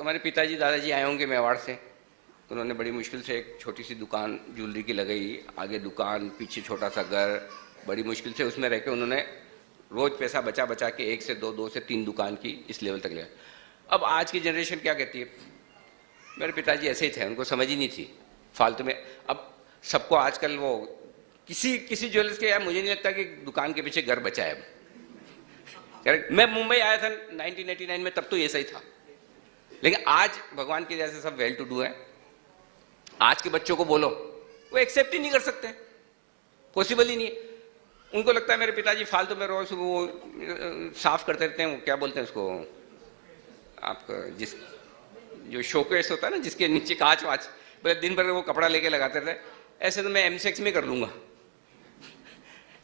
हमारे पिताजी दादाजी आए होंगे मेवाड़ से, तो उन्होंने बड़ी मुश्किल से एक छोटी सी दुकान ज्वेलरी की लगाई, आगे दुकान, पीछे छोटा सा घर, बड़ी मुश्किल से उसमें रह के उन्होंने रोज पैसा बचा बचा के 1 से 2, 2 से 3 दुकान की इस लेवल तक ले। अब आज की जनरेशन क्या कहती है? मेरे पिताजी ऐसे ही थे, उनको समझ ही नहीं थी फालतू में। अब सबको आजकल वो किसी ज्वेलर्स के, यार मुझे नहीं लगता कि दुकान के पीछे घर बचा है। करेक्ट। मैं मुंबई आया था 1989 में, तब तो ऐसा ही था। लेकिन आज भगवान की जैसे सब वेल टू डू है। आज के बच्चों को बोलो, वो एक्सेप्ट ही नहीं कर सकते, पॉसिबल ही नहीं है। उनको लगता है मेरे पिताजी फालतू में रोज वो साफ करते रहते हैं, वो क्या बोलते हैं उसको, आपका जिस जो शोकेस होता है ना, जिसके नीचे कांच वाच, बोले दिन भर वो कपड़ा लेके लगाते रहते हैं। ऐसे तो मैं एमसेक्स में कर लूंगा।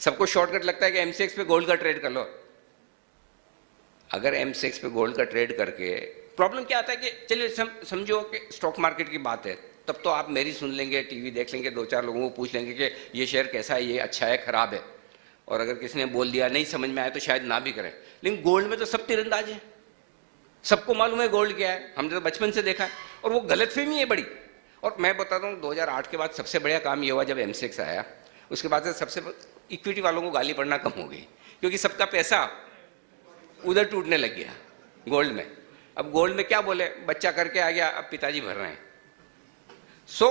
सबको शॉर्टकट लगता है कि एमसेक्स पे गोल्ड का ट्रेड कर लो। अगर एमसेक्स पे गोल्ड का ट्रेड करके प्रॉब्लम क्या आता है कि चलिए समझो कि स्टॉक मार्केट की बात है, तब तो आप मेरी सुन लेंगे, टीवी देख लेंगे, 2-4 लोगों को पूछ लेंगे कि ये शेयर कैसा है, ये अच्छा है, खराब है। और अगर किसी ने बोल दिया नहीं समझ में आया तो शायद ना भी करें। लेकिन गोल्ड में तो सब तीरंदाज है, सबको मालूम है गोल्ड क्या है, हमने तो बचपन से देखा है, और वो गलतफहमी है बड़ी। और मैं बताता हूँ 2008 के बाद सबसे बढ़िया काम ये हुआ जब एमसेक्स आया, उसके बाद से सबसे इक्विटी वालों को गाली पड़ना कम हो गई, क्योंकि सबका पैसा उधर टूटने लग गया गोल्ड में। अब गोल्ड में क्या बोले, बच्चा करके आ गया, अब पिताजी भर रहे हैं। सो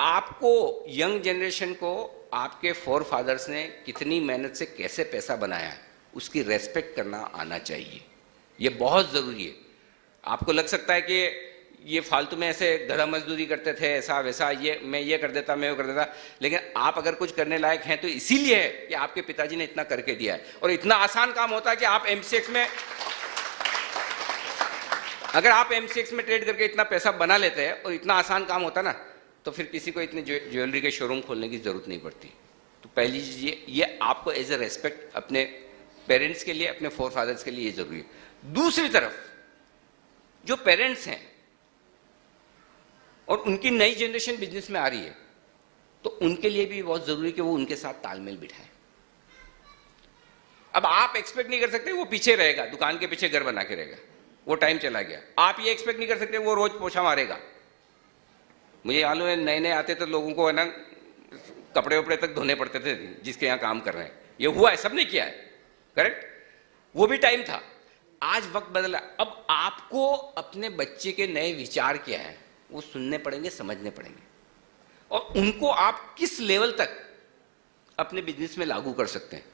आपको यंग जनरेशन को आपके फोर फादर्स ने कितनी मेहनत से कैसे पैसा बनाया है उसकी रेस्पेक्ट करना आना चाहिए। ये बहुत जरूरी है। आपको लग सकता है कि ये फालतू में ऐसे गधा मजदूरी करते थे, ऐसा वैसा, ये मैं ये कर देता, मैं वो कर देता, लेकिन आप अगर कुछ करने लायक हैं तो इसीलिए है कि आपके पिताजी ने इतना करके दिया है। और इतना आसान काम होता है कि आप एमसीएक्स में, अगर आप एमसीएक्स में ट्रेड करके इतना पैसा बना लेते हैं और इतना आसान काम होता ना, तो फिर किसी को इतने ज्वेलरी के शोरूम खोलने की जरूरत नहीं पड़ती। तो पहली चीज ये आपको एज ए रेस्पेक्ट अपने पेरेंट्स के लिए, अपने फोर फादर्स के लिए ये जरूरी है। दूसरी तरफ जो पेरेंट्स हैं और उनकी नई जनरेशन बिजनेस में आ रही है, तो उनके लिए भी बहुत जरूरी है कि वो उनके साथ तालमेल बिठाएं। अब आप एक्सपेक्ट नहीं कर सकते वो पीछे रहेगा, दुकान के पीछे घर बना के रहेगा, वो टाइम चला गया। आप ये एक्सपेक्ट नहीं कर सकते वो रोज पोछा मारेगा। मुझे मालूम है नए नए आते तो लोगों को है ना कपड़े वपड़े तक धोने पड़ते थे जिसके यहाँ काम कर रहे हैं। ये हुआ है, सबने किया है, करेक्ट। वो भी टाइम था। आज वक्त बदला। अब आपको अपने बच्चे के नए विचार क्या है वो सुनने पड़ेंगे, समझने पड़ेंगे, और उनको आप किस लेवल तक अपने बिजनेस में लागू कर सकते हैं,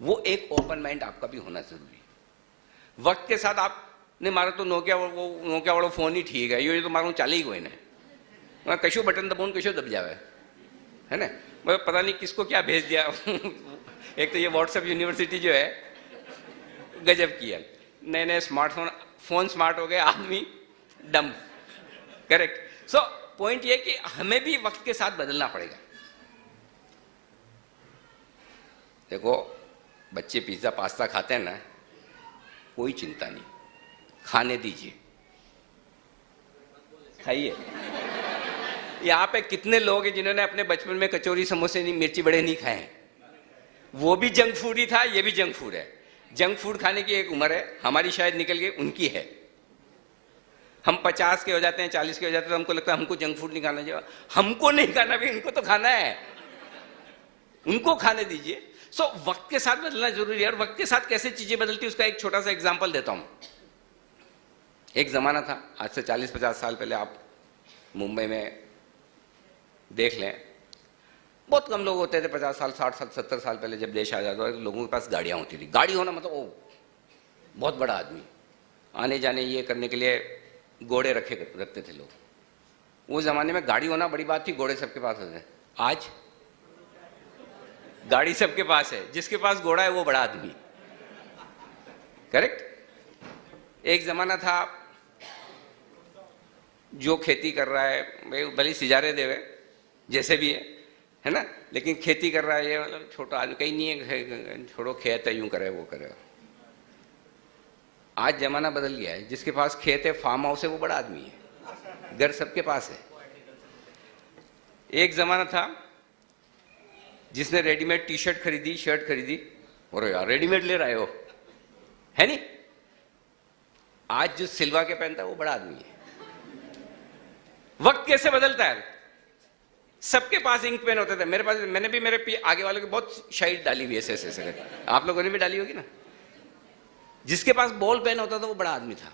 वो एक ओपन माइंड आपका भी होना जरूरी है। वक्त के साथ आपने मारा तो नोकिया वालों फोन ही ठीक है, ये तो मारू चाले ही कोई नहीं, कशो बटन दबाऊं कशो दब जावे, है ना। मैं पता नहीं किसको क्या भेज दिया। एक तो ये व्हाट्सएप यूनिवर्सिटी जो है गजब किया, नए नए स्मार्टफोन, फोन स्मार्ट हो गए, आदमी डम, करेक्ट। सो पॉइंट ये कि हमें भी वक्त के साथ बदलना पड़ेगा। देखो बच्चे पिज्जा पास्ता खाते हैं ना, कोई चिंता नहीं, खाने दीजिए, खाइए। यहाँ पे कितने लोग हैं जिन्होंने अपने बचपन में कचौरी समोसे नहीं, मिर्ची बड़े नहीं खाए हैं। वो भी जंक फूड ही था, ये भी जंक फूड है। जंक फूड खाने की एक उम्र है, हमारी शायद निकल गई, उनकी है। हम 50 के हो जाते हैं, 40 के हो जाते हैं, तो हमको लगता है हमको जंक फूड नहीं खाना चाहिए। हमको नहीं खाना भी, इनको तो खाना है, उनको खाने दीजिए। सो वक्त के साथ बदलना जरूरी है। और वक्त के साथ कैसे चीजें बदलती है उसका एक छोटा सा एग्जांपल देता हूं। एक ज़माना था, आज से 40-50 साल पहले आप मुंबई में देख लें, बहुत कम लोग होते थे 50 साल, 60 साल, 70 साल पहले जब देश आज़ाद हुआ तो लोगों के पास गाड़ियाँ होती थी। गाड़ी होना मतलब ओ बहुत बड़ा आदमी, आने जाने ये करने के लिए घोड़े रखते थे लोग। वो ज़माने में गाड़ी होना बड़ी बात थी, घोड़े सबके पास होते थे। आज गाड़ी सबके पास है, जिसके पास घोड़ा है वो बड़ा आदमी। करेक्ट। एक ज़माना था जो खेती कर रहा है, भाई भले सिजारे देवे जैसे भी है ना, लेकिन खेती कर रहा है ये मतलब छोटा आदमी कहीं नहीं है, छोड़ो खेत है, यूं करे वो करे। आज जमाना बदल गया है, जिसके पास खेत है, फार्म हाउस है, वो बड़ा आदमी है, घर सबके पास है। एक जमाना था जिसने रेडीमेड टी शर्ट खरीदी, शर्ट खरीदी, और यार रेडीमेड ले रहे हो, है नहीं। आज जो सिलवा के पहनता है वो बड़ा आदमी है। वक्त कैसे बदलता है। सबके पास इंक पेन होते थे, मेरे पास, मैंने भी मेरे आगे वालों की बहुत शाइट डाली हुई है ऐसे। आप लोगों ने भी डाली होगी ना। जिसके पास बॉल पेन होता था वो बड़ा आदमी था।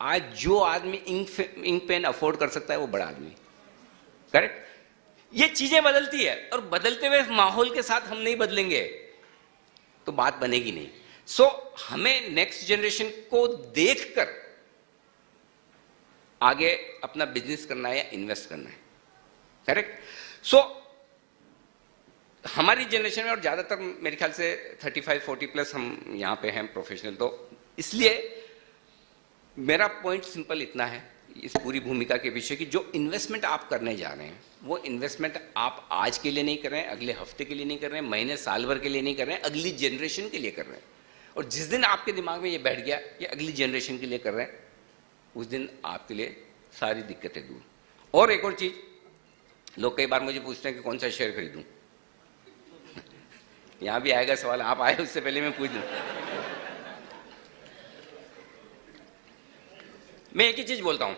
आज जो आदमी इंक पेन अफोर्ड कर सकता है वो बड़ा आदमी। करेक्ट। ये चीजें बदलती है, और बदलते हुए माहौल के साथ हम नहीं बदलेंगे तो बात बनेगी नहीं। सो हमें नेक्स्ट जनरेशन को देखकर आगे अपना बिजनेस करना है या इन्वेस्ट करना है। करेक्ट। सो हमारी जनरेशन में, और ज्यादातर मेरे ख्याल से 35-40 प्लस हम यहां पे हैं प्रोफेशनल, तो इसलिए मेरा पॉइंट सिंपल इतना है इस पूरी भूमिका के पीछे कि जो इन्वेस्टमेंट आप करने जा रहे हैं वो इन्वेस्टमेंट आप आज के लिए नहीं कर रहे हैं, अगले हफ्ते के लिए नहीं कर रहे हैं, महीने साल भर के लिए नहीं कर रहे हैं, अगली जनरेशन के लिए कर रहे हैं। और जिस दिन आपके दिमाग में ये बैठ गया कि अगली जनरेशन के लिए कर रहे हैं, उस दिन आपके लिए सारी दिक्कतें दूर। और एक और चीज, लोग कई बार मुझे पूछते हैं कि कौन सा शेयर खरीदूं। यहां भी आएगा सवाल, आप आए उससे पहले मैं पूछ दूं। मैं एक ही चीज बोलता हूं,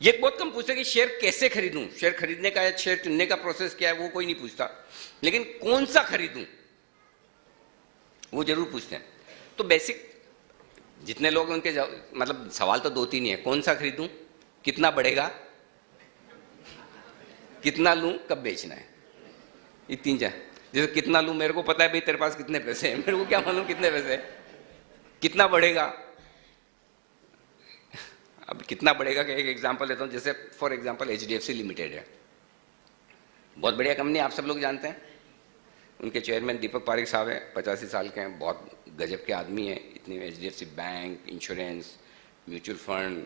ये बहुत कम पूछते कि शेयर कैसे खरीदूं, शेयर खरीदने का या शेयर चुनने का प्रोसेस क्या है वो कोई नहीं पूछता, लेकिन कौन सा खरीदूं वो जरूर पूछते हैं। तो बेसिक जितने लोग हैं उनके मतलब सवाल तो 2-3 ही है। कौन सा खरीदूं, कितना बढ़ेगा, कितना लूं, कब बेचना है, ये 3 चार। जैसे कितना लूं, मेरे को पता है भाई तेरे पास कितने पैसे हैं, मेरे को क्या मालूम कितने पैसे हैं। कितना बढ़ेगा, अब कितना बढ़ेगा का एक एग्जांपल लेता हूं। जैसे फॉर एग्जांपल HDFC लिमिटेड है, बहुत बढ़िया कंपनी, आप सब लोग जानते हैं। उनके चेयरमैन दीपक पारेख साहब हैं, 85 साल के हैं, बहुत गजब के आदमी हैं। इतनी HDFC bank, insurance, mutual fund,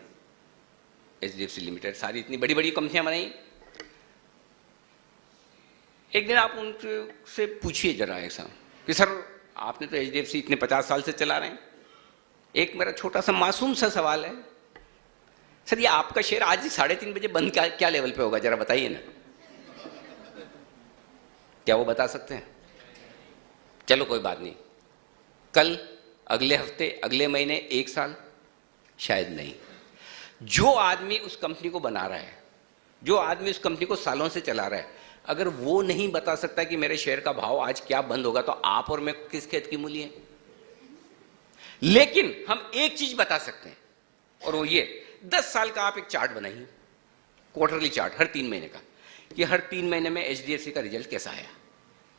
HDFC limited, सारी इतनी बड़ी बड़ी कंपनियां बनाई। एक दिन आप उनसे पूछिए जरा ऐसा कि सर आपने तो HDFC इतने 50 साल से चला रहे हैं, एक मेरा छोटा सा मासूम सा सवाल है, सर ये आपका शेयर आज ही 3:30 बजे बंद क्या लेवल पे होगा, जरा बताइए ना। क्या वो बता सकते हैं? चलो कोई बात नहीं, कल, अगले हफ्ते, अगले महीने, 1 साल, शायद नहीं। जो आदमी उस कंपनी को बना रहा है, जो आदमी उस कंपनी को सालों से चला रहा है, अगर वो नहीं बता सकता कि मेरे शेयर का भाव आज क्या बंद होगा, तो आप और मैं किस खेत की मूली है। लेकिन हम एक चीज बता सकते हैं, और वो ये 10 साल का आप एक चार्ट बनाइए, क्वार्टरली चार्ट, हर 3 महीने का, कि हर 3 महीने में HDFC का रिजल्ट कैसा आया,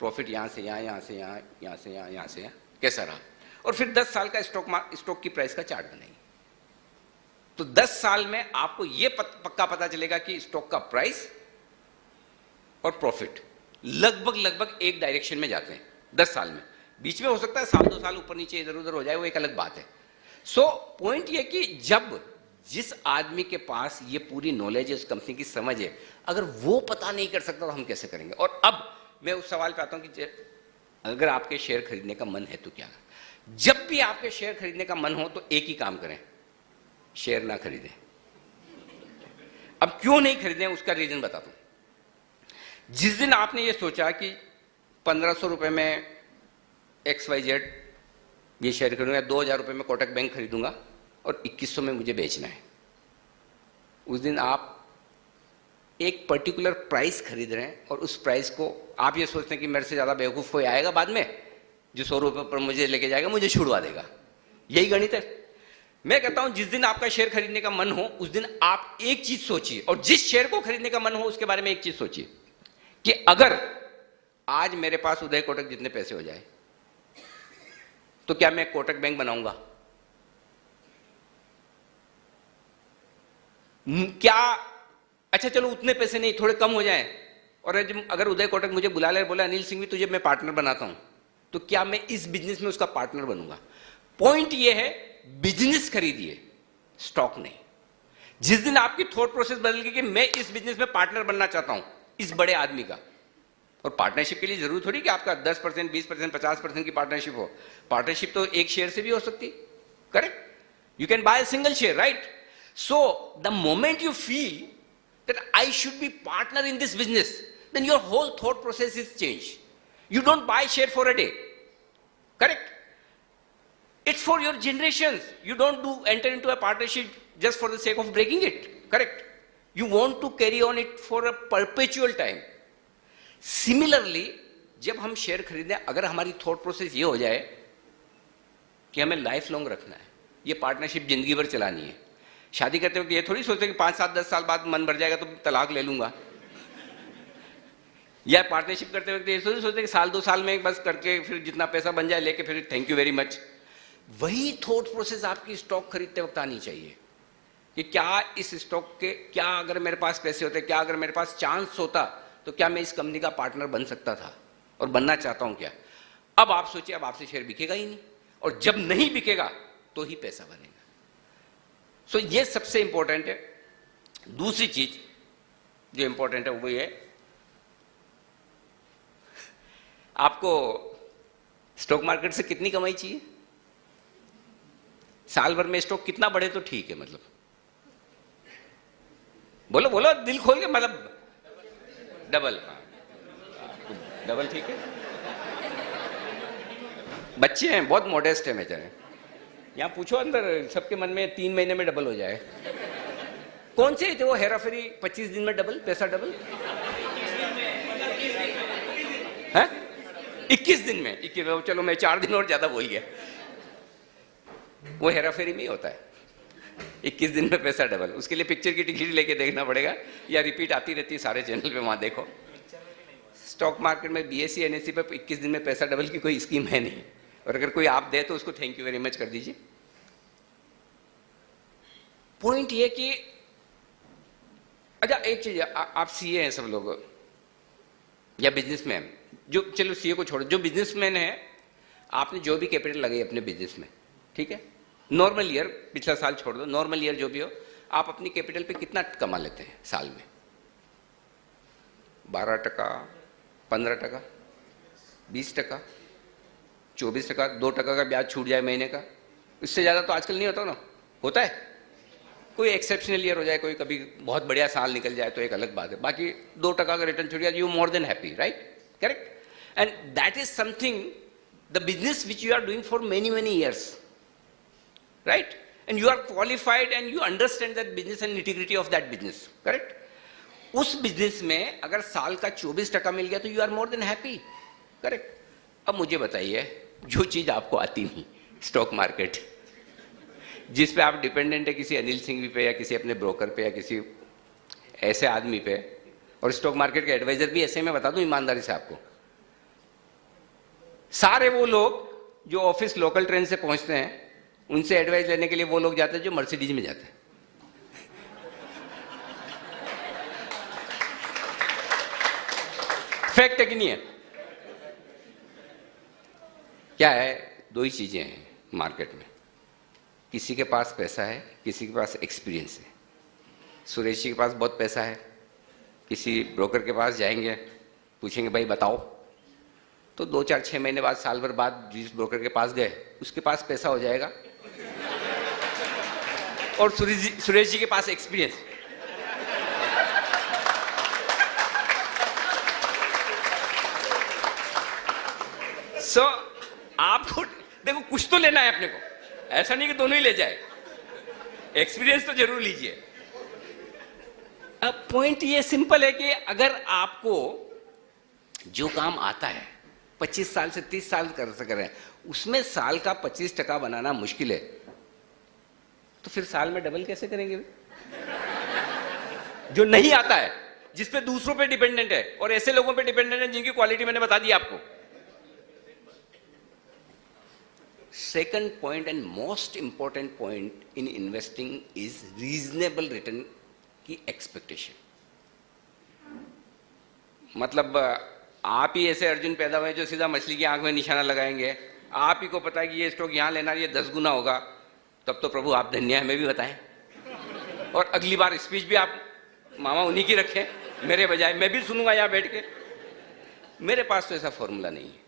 प्रॉफिट यहां से यहां, यहां से यहां, यहां से यहां, यहां से यहां कैसा रहा। और फिर 10 साल का स्टॉक की प्राइस का चार्ट बनाइए। तो 10 साल में आपको यह पक्का पता चलेगा कि स्टॉक का प्राइस और प्रॉफिट लगभग एक डायरेक्शन में जाते हैं 10 साल में। बीच में हो सकता है 1-2 साल ऊपर नीचे इधर उधर हो जाए, वो एक अलग बात है। सो पॉइंट ये कि जब जिस आदमी के पास ये पूरी नॉलेज है, उस कंपनी की समझ है, अगर वो पता नहीं कर सकता तो हम कैसे करेंगे। और अब मैं उस सवाल पे आता हूं कि अगर आपके शेयर खरीदने का मन है तो क्या। जब भी आपके शेयर खरीदने का मन हो तो एक ही काम करें, शेयर ना खरीदें। अब क्यों नहीं खरीदें उसका रीजन बताता हूं। जिस दिन आपने ये सोचा कि 1500 रुपए में XYZ ये शेयर खरीदूंगा, 2000 रुपए में कोटक बैंक खरीदूंगा और 2100 में मुझे बेचना है, उस दिन आप एक पर्टिकुलर प्राइस खरीद रहे हैं, और उस प्राइस को आप ये सोचते हैं कि मेरे से ज्यादा बेवकूफ कोई आएगा बाद में जो 100 रुपए पर मुझे लेके जाएगा, मुझे छुड़वा देगा। यही गणित है। मैं कहता हूं जिस दिन आपका शेयर खरीदने का मन हो उस दिन आप एक चीज सोचिए, और जिस शेयर को खरीदने का मन हो उसके बारे में एक चीज सोचिए कि अगर आज मेरे पास उदय कोटक जितने पैसे हो जाए तो क्या मैं कोटक बैंक बनाऊंगा? क्या अच्छा चलो उतने पैसे नहीं, थोड़े कम हो जाएं, और अगर उदय कोटक मुझे बुला ले, बोला अनिल सिंह भी तुझे मैं पार्टनर बनाता हूं, तो क्या मैं इस बिजनेस में उसका पार्टनर बनूंगा? पॉइंट ये है, बिजनेस खरीदिए, स्टॉक नहीं। जिस दिन आपकी थॉट प्रोसेस बदल गई कि मैं इस बिजनेस में पार्टनर बनना चाहता हूं इस बड़े आदमी का, और पार्टनरशिप के लिए जरूरी थोड़ी कि आपका 10%, 20%, 50% की पार्टनरशिप हो। पार्टनरशिप तो एक शेयर से भी हो सकती, correct? You can buy a single share, right? So the moment you feel that I should be partner in this business, then your whole thought process is changed. You don't buy share for a day, correct? It's for your generations. You don't enter into a partnership just for the sake of breaking it, correct? You want to carry on it for a perpetual time. Similarly, जब हम share खरीदें, अगर हमारी thought process ये हो जाए कि हमें लाइफ लॉन्ग रखना है, ये पार्टनरशिप जिंदगी भर चलानी है, शादी करते वक्त ये थोड़ी सोचते कि 5, 7, 10 साल बाद मन भर जाएगा तो तलाक ले लूंगा, या पार्टनरशिप करते वक्त ये थोड़ी सोचते कि साल 2 साल में बस करके फिर जितना पैसा बन जाए लेके फिर थैंक यू वेरी मच। वही थॉट प्रोसेस आपकी स्टॉक खरीदते वक्त आनी चाहिए कि क्या इस स्टॉक के, क्या अगर मेरे पास पैसे होते, क्या अगर मेरे पास चांस होता तो क्या मैं इस कंपनी का पार्टनर बन सकता था और बनना चाहता हूं क्या? अब आप सोचिए, अब आपसे शेयर बिकेगा ही नहीं, और जब नहीं बिकेगा तो ही पैसा बनेगा। सो ये सबसे इंपॉर्टेंट है। दूसरी चीज जो इंपॉर्टेंट है वो ये, आपको स्टॉक मार्केट से कितनी कमाई चाहिए? साल भर में स्टॉक कितना बढ़े तो ठीक है, मतलब बोलो बोलो दिल खोल के, मतलब डबल। हाँ, डबल ठीक है। बच्चे हैं, बहुत मॉडेस्ट है बेचारे, यहाँ पूछो अंदर सबके मन में 3 महीने में डबल हो जाए। कौन से थे वो हेरा फेरी 25 दिन में डबल, पैसा डबल? 21 दिन में, 21, चलो मैं 4 दिन और ज्यादा बोल गया। वो हेरा फेरी में ही होता है, 21 दिन में पैसा डबल। उसके लिए पिक्चर की टिकट लेके देखना पड़ेगा, या रिपीट आती रहती है सारे चैनल पे, वहां देखो। स्टॉक मार्केट में बीएससी एनएससी पे 21 दिन में पैसा डबल की कोई स्कीम है नहीं, और अगर कोई आप दे तो उसको थैंक यू वेरी मच कर दीजिए। पॉइंट ये कि अच्छा एक चीज, आप सीए हैं सब लोग या बिजनेसमैन, जो चलो सीए को छोड़ो, जो बिजनेसमैन है, आपने जो भी कैपिटल लगाई अपने बिजनेस में, ठीक है, नॉर्मल ईयर, पिछला साल छोड़ दो, नॉर्मल ईयर जो भी हो, आप अपनी कैपिटल पे कितना कमा लेते हैं साल में? 12%, 15%, 20%, 24%, 2% का ब्याज छूट जाए महीने का, इससे ज्यादा तो आजकल नहीं होता ना? होता है, कोई एक्सेप्शनल ईयर हो जाए, कोई कभी बहुत बढ़िया साल निकल जाए तो एक अलग बात है, बाकी 2% का रिटर्न छूट गया, you more than happy, right? Correct? And that is something, the business which you are doing for many many years, right? And you are qualified and you understand that business and integrity of that business, correct? उस business में अगर साल का 24% मिल गया तो you are more than happy, correct? अब मुझे बताइए, जो चीज आपको आती नहीं, स्टॉक मार्केट, जिस पे आप डिपेंडेंट है किसी अनिल सिंह पे या किसी अपने ब्रोकर पे या किसी ऐसे आदमी पे, और स्टॉक मार्केट के एडवाइजर भी ऐसे, मैं बता दूं ईमानदारी से आपको, सारे वो लोग जो ऑफिस लोकल ट्रेन से पहुंचते हैं, उनसे एडवाइस लेने के लिए वो लोग जाते हैं जो मर्सिडीज में जाते हैं। फैक्ट है कि नहीं है? क्या है, दो ही चीजें हैं मार्केट में, किसी के पास पैसा है, किसी के पास एक्सपीरियंस है। सुरेश जी के पास बहुत पैसा है, किसी ब्रोकर के पास जाएंगे, पूछेंगे भाई बताओ, तो 2, 4, 6 महीने बाद, साल भर बाद जिस ब्रोकर के पास गए उसके पास पैसा हो जाएगा, और सुरेश जी के पास एक्सपीरियंस। सो आपको देखो कुछ तो लेना है अपने को, ऐसा नहीं कि दोनों ही ले जाए, एक्सपीरियंस तो जरूर लीजिए। अब पॉइंट ये सिंपल है कि अगर आपको जो काम आता है 25 साल से 30 साल कर रहे हैं, उसमें साल का 25% बनाना मुश्किल है, तो फिर साल में डबल कैसे करेंगे? जो नहीं आता है, जिस पे दूसरों पे डिपेंडेंट है, और ऐसे लोगों पे डिपेंडेंट है जिनकी क्वालिटी मैंने बता दी आपको। Second point and most important point in investing is reasonable return की एक्सपेक्टेशन। मतलब आप ही ऐसे अर्जुन पैदा हुए जो सीधा मछली की आंख में निशाना लगाएंगे, आप ही को पता है कि ये स्टॉक यहां लेना, ये 10 गुना होगा, तब तो प्रभु आप धन्य है, हमें भी बताएं। और अगली बार स्पीच भी आप मामा उन्हीं की रखें मेरे बजाय, मैं भी सुनूंगा यहां बैठ के। मेरे पास तो ऐसा फॉर्मूला नहीं है,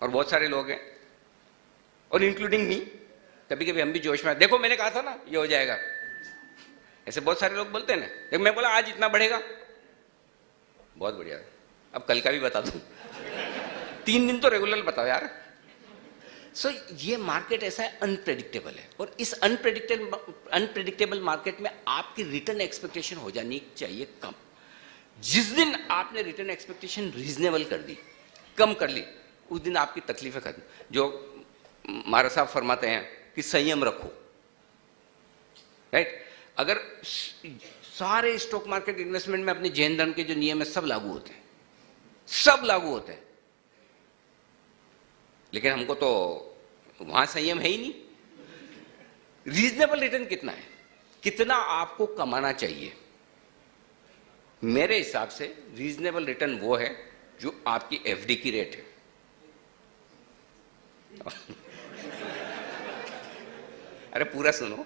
और बहुत सारे लोग हैं, और इंक्लूडिंग मी, कभी कभी हम भी जोश में, देखो मैंने कहा था ना ये हो जाएगा, ऐसे बहुत सारे लोग बोलते हैं ना। देखो मैं बोला आज इतना बढ़ेगा, बहुत बढ़िया, अब कल का भी बता दूं, 3 दिन तो रेगुलर बताओ यार। सो ये मार्केट ऐसा है, अनप्रेडिक्टेबल है, और इस अनप्रेडिक्टेबल मार्केट में आपकी रिटर्न एक्सपेक्टेशन हो जानी चाहिए कम। जिस दिन आपने रिटर्न एक्सपेक्टेशन रीजनेबल कर दी, कम कर ली, उस दिन आपकी तकलीफें खत्म। जो महाराज साहब फरमाते हैं कि संयम रखो, राइट? अगर सारे स्टॉक मार्केट इन्वेस्टमेंट में अपने जैन धर्म के जो नियम है सब लागू होते हैं, सब लागू होते हैं, लेकिन हमको तो वहां संयम है ही नहीं। रीजनेबल रिटर्न कितना है, कितना आपको कमाना चाहिए? मेरे हिसाब से रीजनेबल रिटर्न वो है जो आपकी एफडी की रेट है। अरे पूरा सुनो,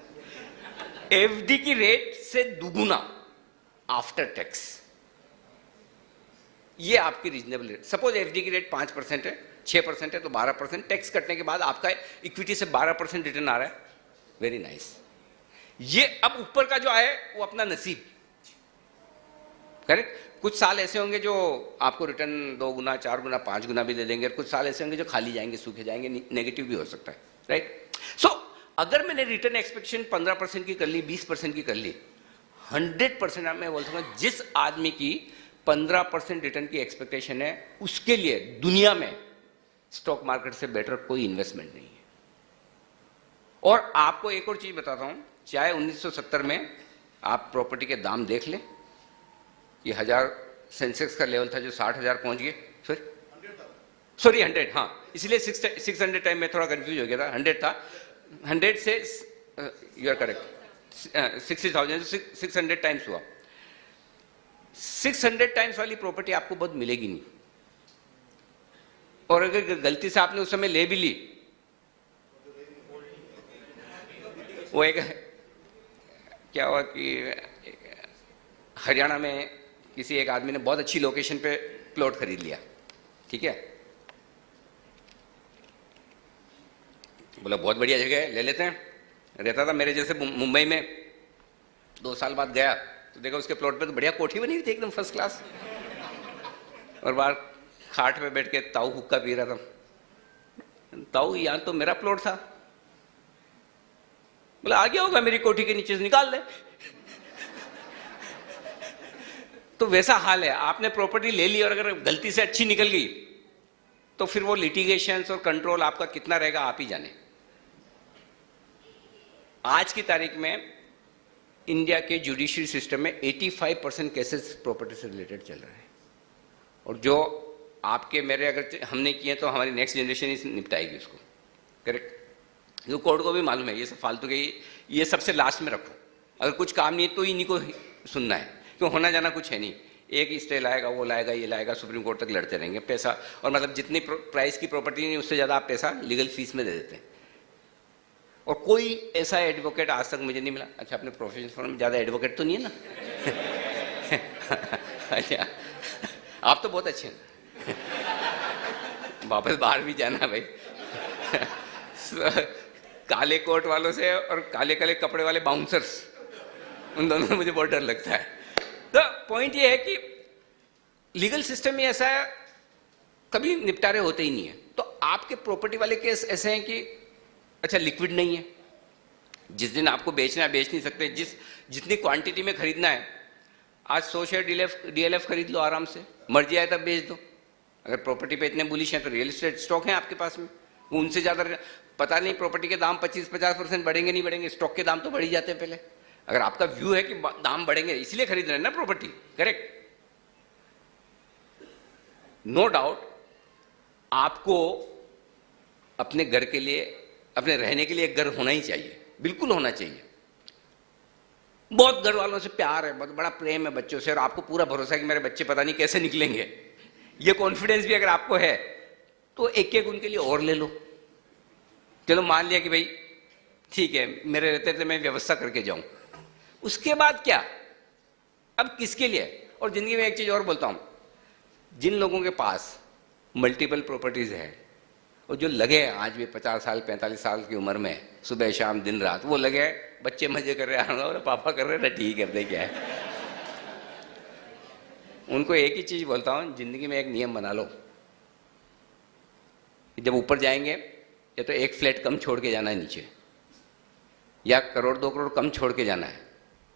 एफडी की रेट से दुगुना आफ्टर टैक्स, ये आपकी रीजनेबल रेट। सपोज एफडी की रेट 5% है, 6% है, तो 12% टैक्स कटने के बाद आपका इक्विटी से 12% रिटर्न आ रहा है। Very nice. ये अब ऊपर का जो आए वो अपना नसीब, करेक्ट? कुछ साल ऐसे होंगे जो आपको रिटर्न 2 गुना, 4 गुना, 5 गुना भी दे देंगे, कुछ साल ऐसे होंगे जो खाली जाएंगे, सूखे जाएंगे, नेगेटिव भी हो सकता है, राइट? सो अगर मैंने रिटर्न एक्सपेक्टेशन 15% की कर ली, 20% की कर ली, 100% मैं बोल सकता हूं जिस आदमी की 15% रिटर्न की एक्सपेक्टेशन है, उसके लिए दुनिया में स्टॉक मार्केट से बेटर कोई इन्वेस्टमेंट नहीं है। और आपको एक और चीज बताता हूं, चाहे 1970 में आप प्रॉपर्टी के दाम देख लें, ये 1000 सेंसेक्स का लेवल था जो 60,000 पहुंच गए, फिर सॉरी 100, हाँ, इसलिए 600 टाइम में थोड़ा कंफ्यूज हो गया था, 100 था, 100 से यू आर करेक्ट 60,000, 600 टाइम्स हुआ। 600 टाइम्स वाली प्रॉपर्टी आपको बहुत मिलेगी नहीं, और अगर गलती से आपने उस समय ले भी ली, वो एक क्या हुआ कि हरियाणा में किसी एक आदमी ने बहुत अच्छी लोकेशन पे प्लॉट खरीद लिया, ठीक है, बोला बहुत बढ़िया जगह है, ले लेते हैं। रहता था मेरे जैसे मुंबई में, 2 साल बाद गया तो देखा उसके प्लॉट पे तो बढ़िया कोठी बनी हुई थी एकदम फर्स्ट क्लास, और बाहर खाट पे बैठ के ताऊ हुक्का पी रहा था। ताऊ यहाँ तो मेरा प्लॉट था, बोला आ गया होगा मेरी कोठी के नीचे से, निकाल ले। तो वैसा हाल है, आपने प्रॉपर्टी ले ली और अगर गलती से अच्छी निकल गई तो फिर वो लिटिगेशन और कंट्रोल आपका कितना रहेगा आप ही जाने। आज की तारीख में इंडिया के जुडिशरी सिस्टम में 85% केसेस प्रॉपर्टी से रिलेटेड चल रहे हैं, और जो आपके मेरे अगर हमने किए तो हमारी नेक्स्ट जनरेशन ही निपटाएगी उसको, करेक्ट? जो कोर्ट को भी मालूम है ये सब फालतू के, ये सबसे लास्ट में रखो, अगर कुछ काम नहीं है तो इन्हीं को सुनना है, क्यों होना जाना कुछ है नहीं, एक स्टे लाएगा, वो लाएगा, ये लाएगा, सुप्रीम कोर्ट तक लड़ते रहेंगे पैसा, और मतलब जितनी प्राइस की प्रॉपर्टी नहीं उससे ज़्यादा आप पैसा लीगल फीस में दे देते हैं। और कोई ऐसा एडवोकेट आज तक मुझे नहीं मिला। अच्छा, अपने प्रोफेशनल फॉर्म में ज़्यादा एडवोकेट तो नहीं है ना? अच्छा, आप तो बहुत अच्छे हैं, वापस बाहर भी जाना भाई। काले कोट वालों से और काले काले कपड़े वाले बाउंसर्स, उन दोनों में मुझे बहुत डर लगता है। तो पॉइंट ये है कि लीगल सिस्टम में ऐसा है, कभी निपटारे होते ही नहीं है। तो आपके प्रॉपर्टी वाले केस ऐसे हैं कि अच्छा लिक्विड नहीं है, जिस दिन आपको बेचना है बेच नहीं सकते, जितनी क्वांटिटी में खरीदना है, आज 100 शेयर डीएलएफ खरीद लो आराम से, मर्जी आए तब बेच दो। अगर प्रॉपर्टी पे इतने बुलिश हैं तो रियल एस्टेट स्टॉक है आपके पास में, वो उनसे ज़्यादा पता नहीं प्रॉपर्टी के दाम 25-50% बढ़ेंगे नहीं बढ़ेंगे, स्टॉक के दाम तो बढ़ ही जाते हैं पहले। अगर आपका व्यू है कि दाम बढ़ेंगे इसलिए खरीद रहे हैं ना प्रॉपर्टी, करेक्ट, नो डाउट आपको अपने घर के लिए, अपने रहने के लिए एक घर होना ही चाहिए, बिल्कुल होना चाहिए। बहुत घर वालों से प्यार है, बहुत बड़ा प्रेम है बच्चों से, और आपको पूरा भरोसा है कि मेरे बच्चे पता नहीं कैसे निकलेंगे, ये कॉन्फिडेंस भी अगर आपको है तो एक एक उनके लिए और ले लो। चलो मान लिया कि भाई ठीक है मेरे रहते थे, मैं व्यवस्था करके जाऊं, उसके बाद क्या, अब किसके लिए? और जिंदगी में एक चीज और बोलता हूं, जिन लोगों के पास मल्टीपल प्रॉपर्टीज है और जो लगे आज भी 50 साल 45 साल की उम्र में सुबह शाम दिन रात, वो लगे बच्चे मजे कर रहे हैं और पापा कर रहे हैं ना, ठीक है क्या है, उनको एक ही चीज बोलता हूं, जिंदगी में एक नियम बना लो, जब ऊपर जाएंगे या तो एक फ्लैट कम छोड़ के जाना है नीचे, या करोड़ 2 करोड़ कम छोड़ के जाना है,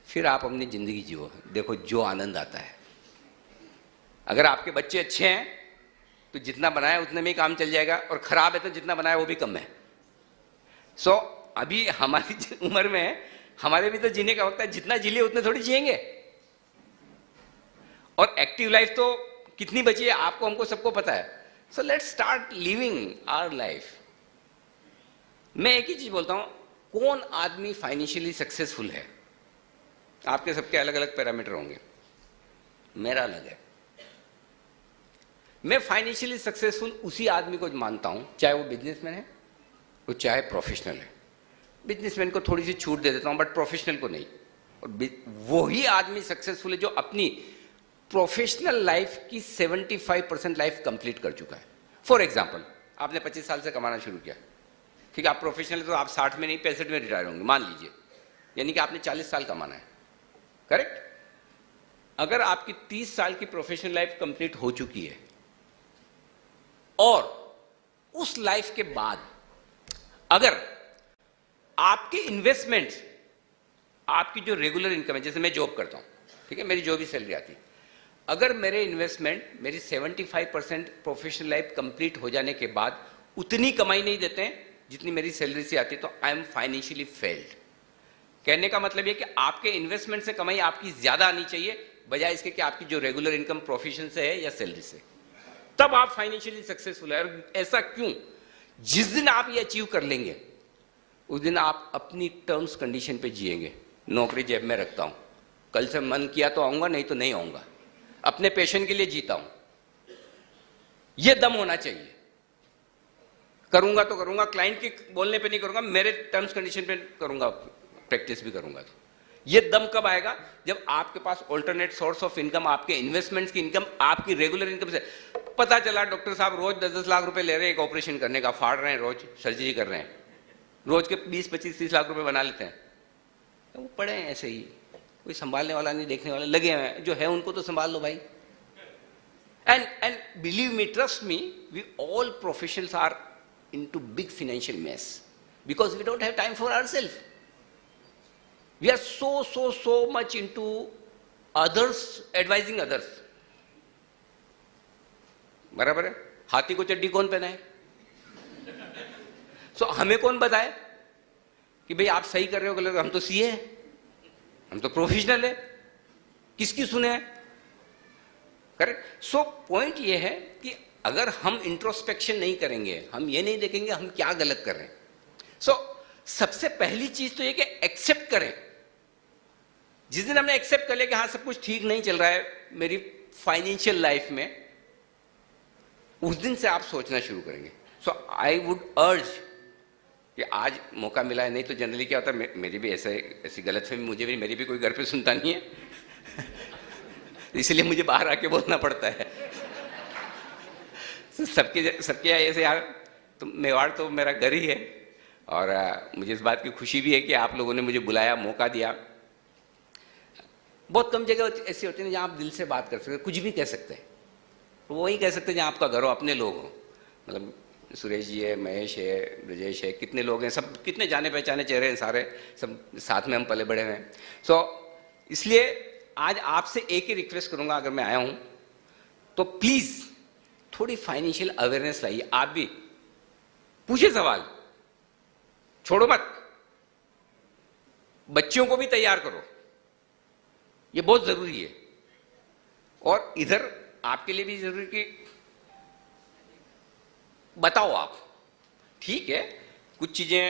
फिर आप अपनी जिंदगी जियो, देखो जो आनंद आता है। अगर आपके बच्चे अच्छे हैं तो जितना बनाया उतने में ही काम चल जाएगा, और खराब है तो जितना बनाया वो भी कम है। सो अभी हमारी उम्र में हमारे भी तो जीने का वक्त है, जितना जी लिए उतने थोड़ी जिएंगे, और एक्टिव लाइफ तो कितनी बची है आपको हमको सबको पता है। So let's start living our life. मैं एक ही चीज बोलता हूं, कौन आदमी फाइनेंशियली सक्सेसफुल है, आपके सबके अलग अलग पैरामीटर होंगे, मेरा अलग है। मैं फाइनेंशियली सक्सेसफुल उसी आदमी को मानता हूं, चाहे वो बिजनेसमैन है वो चाहे प्रोफेशनल है। बिजनेसमैन को थोड़ी सी छूट दे देता हूं बट प्रोफेशनल को नहीं। और वही आदमी सक्सेसफुल है जो अपनी प्रोफेशनल लाइफ की 75% लाइफ कंप्लीट कर चुका है। फॉर एग्जाम्पल, आपने 25 साल से कमाना शुरू किया, ठीक है, आप प्रोफेशनल है तो आप 60 में नहीं 65 में रिटायर होंगे मान लीजिए, यानी कि आपने 40 साल कमाना है, करेक्ट। अगर आपकी 30 साल की प्रोफेशनल लाइफ कंप्लीट हो चुकी है और उस लाइफ के बाद अगर आपके इन्वेस्टमेंट्स, आपकी जो रेगुलर इनकम है, जैसे मैं जॉब करता हूं, ठीक है, मेरी जो भी सैलरी आती है, अगर मेरे इन्वेस्टमेंट मेरी 75% प्रोफेशनल लाइफ कंप्लीट हो जाने के बाद उतनी कमाई नहीं देते हैं जितनी मेरी सैलरी से आती है, तो आई एम फाइनेंशियली फेल्ड। कहने का मतलब यह कि आपके इन्वेस्टमेंट से कमाई आपकी ज्यादा आनी चाहिए बजाय इसके कि आपकी जो रेगुलर इनकम प्रोफेशन से है या सैलरी से, तब आप फाइनेंशियली सक्सेसफुल है। और ऐसा क्यों? जिस दिन आप ये अचीव कर लेंगे उस दिन आप अपनी टर्म्स कंडीशन पे जिएंगे। नौकरी जेब में रखता हूं, कल से मन किया तो आऊंगा, नहीं तो नहीं आऊंगा, अपने पैशन के लिए जीता हूं, यह दम होना चाहिए। करूंगा तो करूंगा, क्लाइंट के बोलने पे नहीं करूंगा, मेरे टर्म्स कंडीशन पे करूंगा, प्रैक्टिस भी करूंगा। तो ये दम कब आएगा? जब आपके पास ऑल्टरनेट सोर्स ऑफ इनकम, आपके इन्वेस्टमेंट्स की इनकम आपकी रेगुलर इनकम से, पता चला डॉक्टर साहब रोज 10-10 लाख रुपए ले रहे हैं एक ऑपरेशन करने का, फाड़ रहे हैं, रोज सर्जरी कर रहे हैं, रोज के 20-25-30 लाख रुपए बना लेते हैं, तो वो पड़े हैं ऐसे ही, कोई संभालने वाला नहीं, देखने वाला, लगे हुए हैं, जो है उनको तो संभाल लो भाई। And believe me, trust me, we all professionals are into big financial mess because we don't have time for ourselves. We are so much into others, advising others. बराबर है? हाथी को चड्डी कौन पहनाए? सो हमें कौन बताए कि भाई आप सही कर रहे हो गलत? हम तो सीए हैं, हम तो प्रोफेशनल है, किसकी सुने? करेक्ट। सो पॉइंट ये है कि अगर हम इंट्रोस्पेक्शन नहीं करेंगे, हम ये नहीं देखेंगे हम क्या गलत कर रहे हैं। सो सबसे पहली चीज तो ये कि एक्सेप्ट करें। जिस दिन हमने एक्सेप्ट कर लिया कि हाँ सब कुछ ठीक नहीं चल रहा है मेरी फाइनेंशियल लाइफ में, उस दिन से आप सोचना शुरू करेंगे। सो आई वुड अर्ज कि आज मौका मिला है, नहीं तो जनरली क्या होता है, मेरी भी ऐसी गलतफहमी मुझे भी, मेरी भी कोई घर पे सुनता नहीं है इसलिए मुझे बाहर आके बोलना पड़ता है सबके ऐसे यार, तो मेवाड़ तो मेरा घर ही है, और मुझे इस बात की खुशी भी है कि आप लोगों ने मुझे बुलाया, मौका दिया। बहुत कम जगह ऐसी होती है जहाँ आप दिल से बात कर सकते, कुछ भी कह सकते हैं, तो वही कह सकते हैं जहाँ आपका घर हो, अपने लोग हो। मतलब सुरेश जी है, महेश है, ब्रजेश है, कितने लोग हैं, सब कितने जाने पहचाने चेहरे हैं, सारे सब साथ में हम पले बड़े हैं। सो इसलिए आज आपसे एक ही रिक्वेस्ट करूंगा, अगर मैं आया हूं तो प्लीज थोड़ी फाइनेंशियल अवेयरनेस लाइए। आप भी पूछे सवाल, छोड़ो मत, बच्चों को भी तैयार करो, ये बहुत जरूरी है। और इधर आपके लिए भी जरूरी कि बताओ आप, ठीक है कुछ चीजें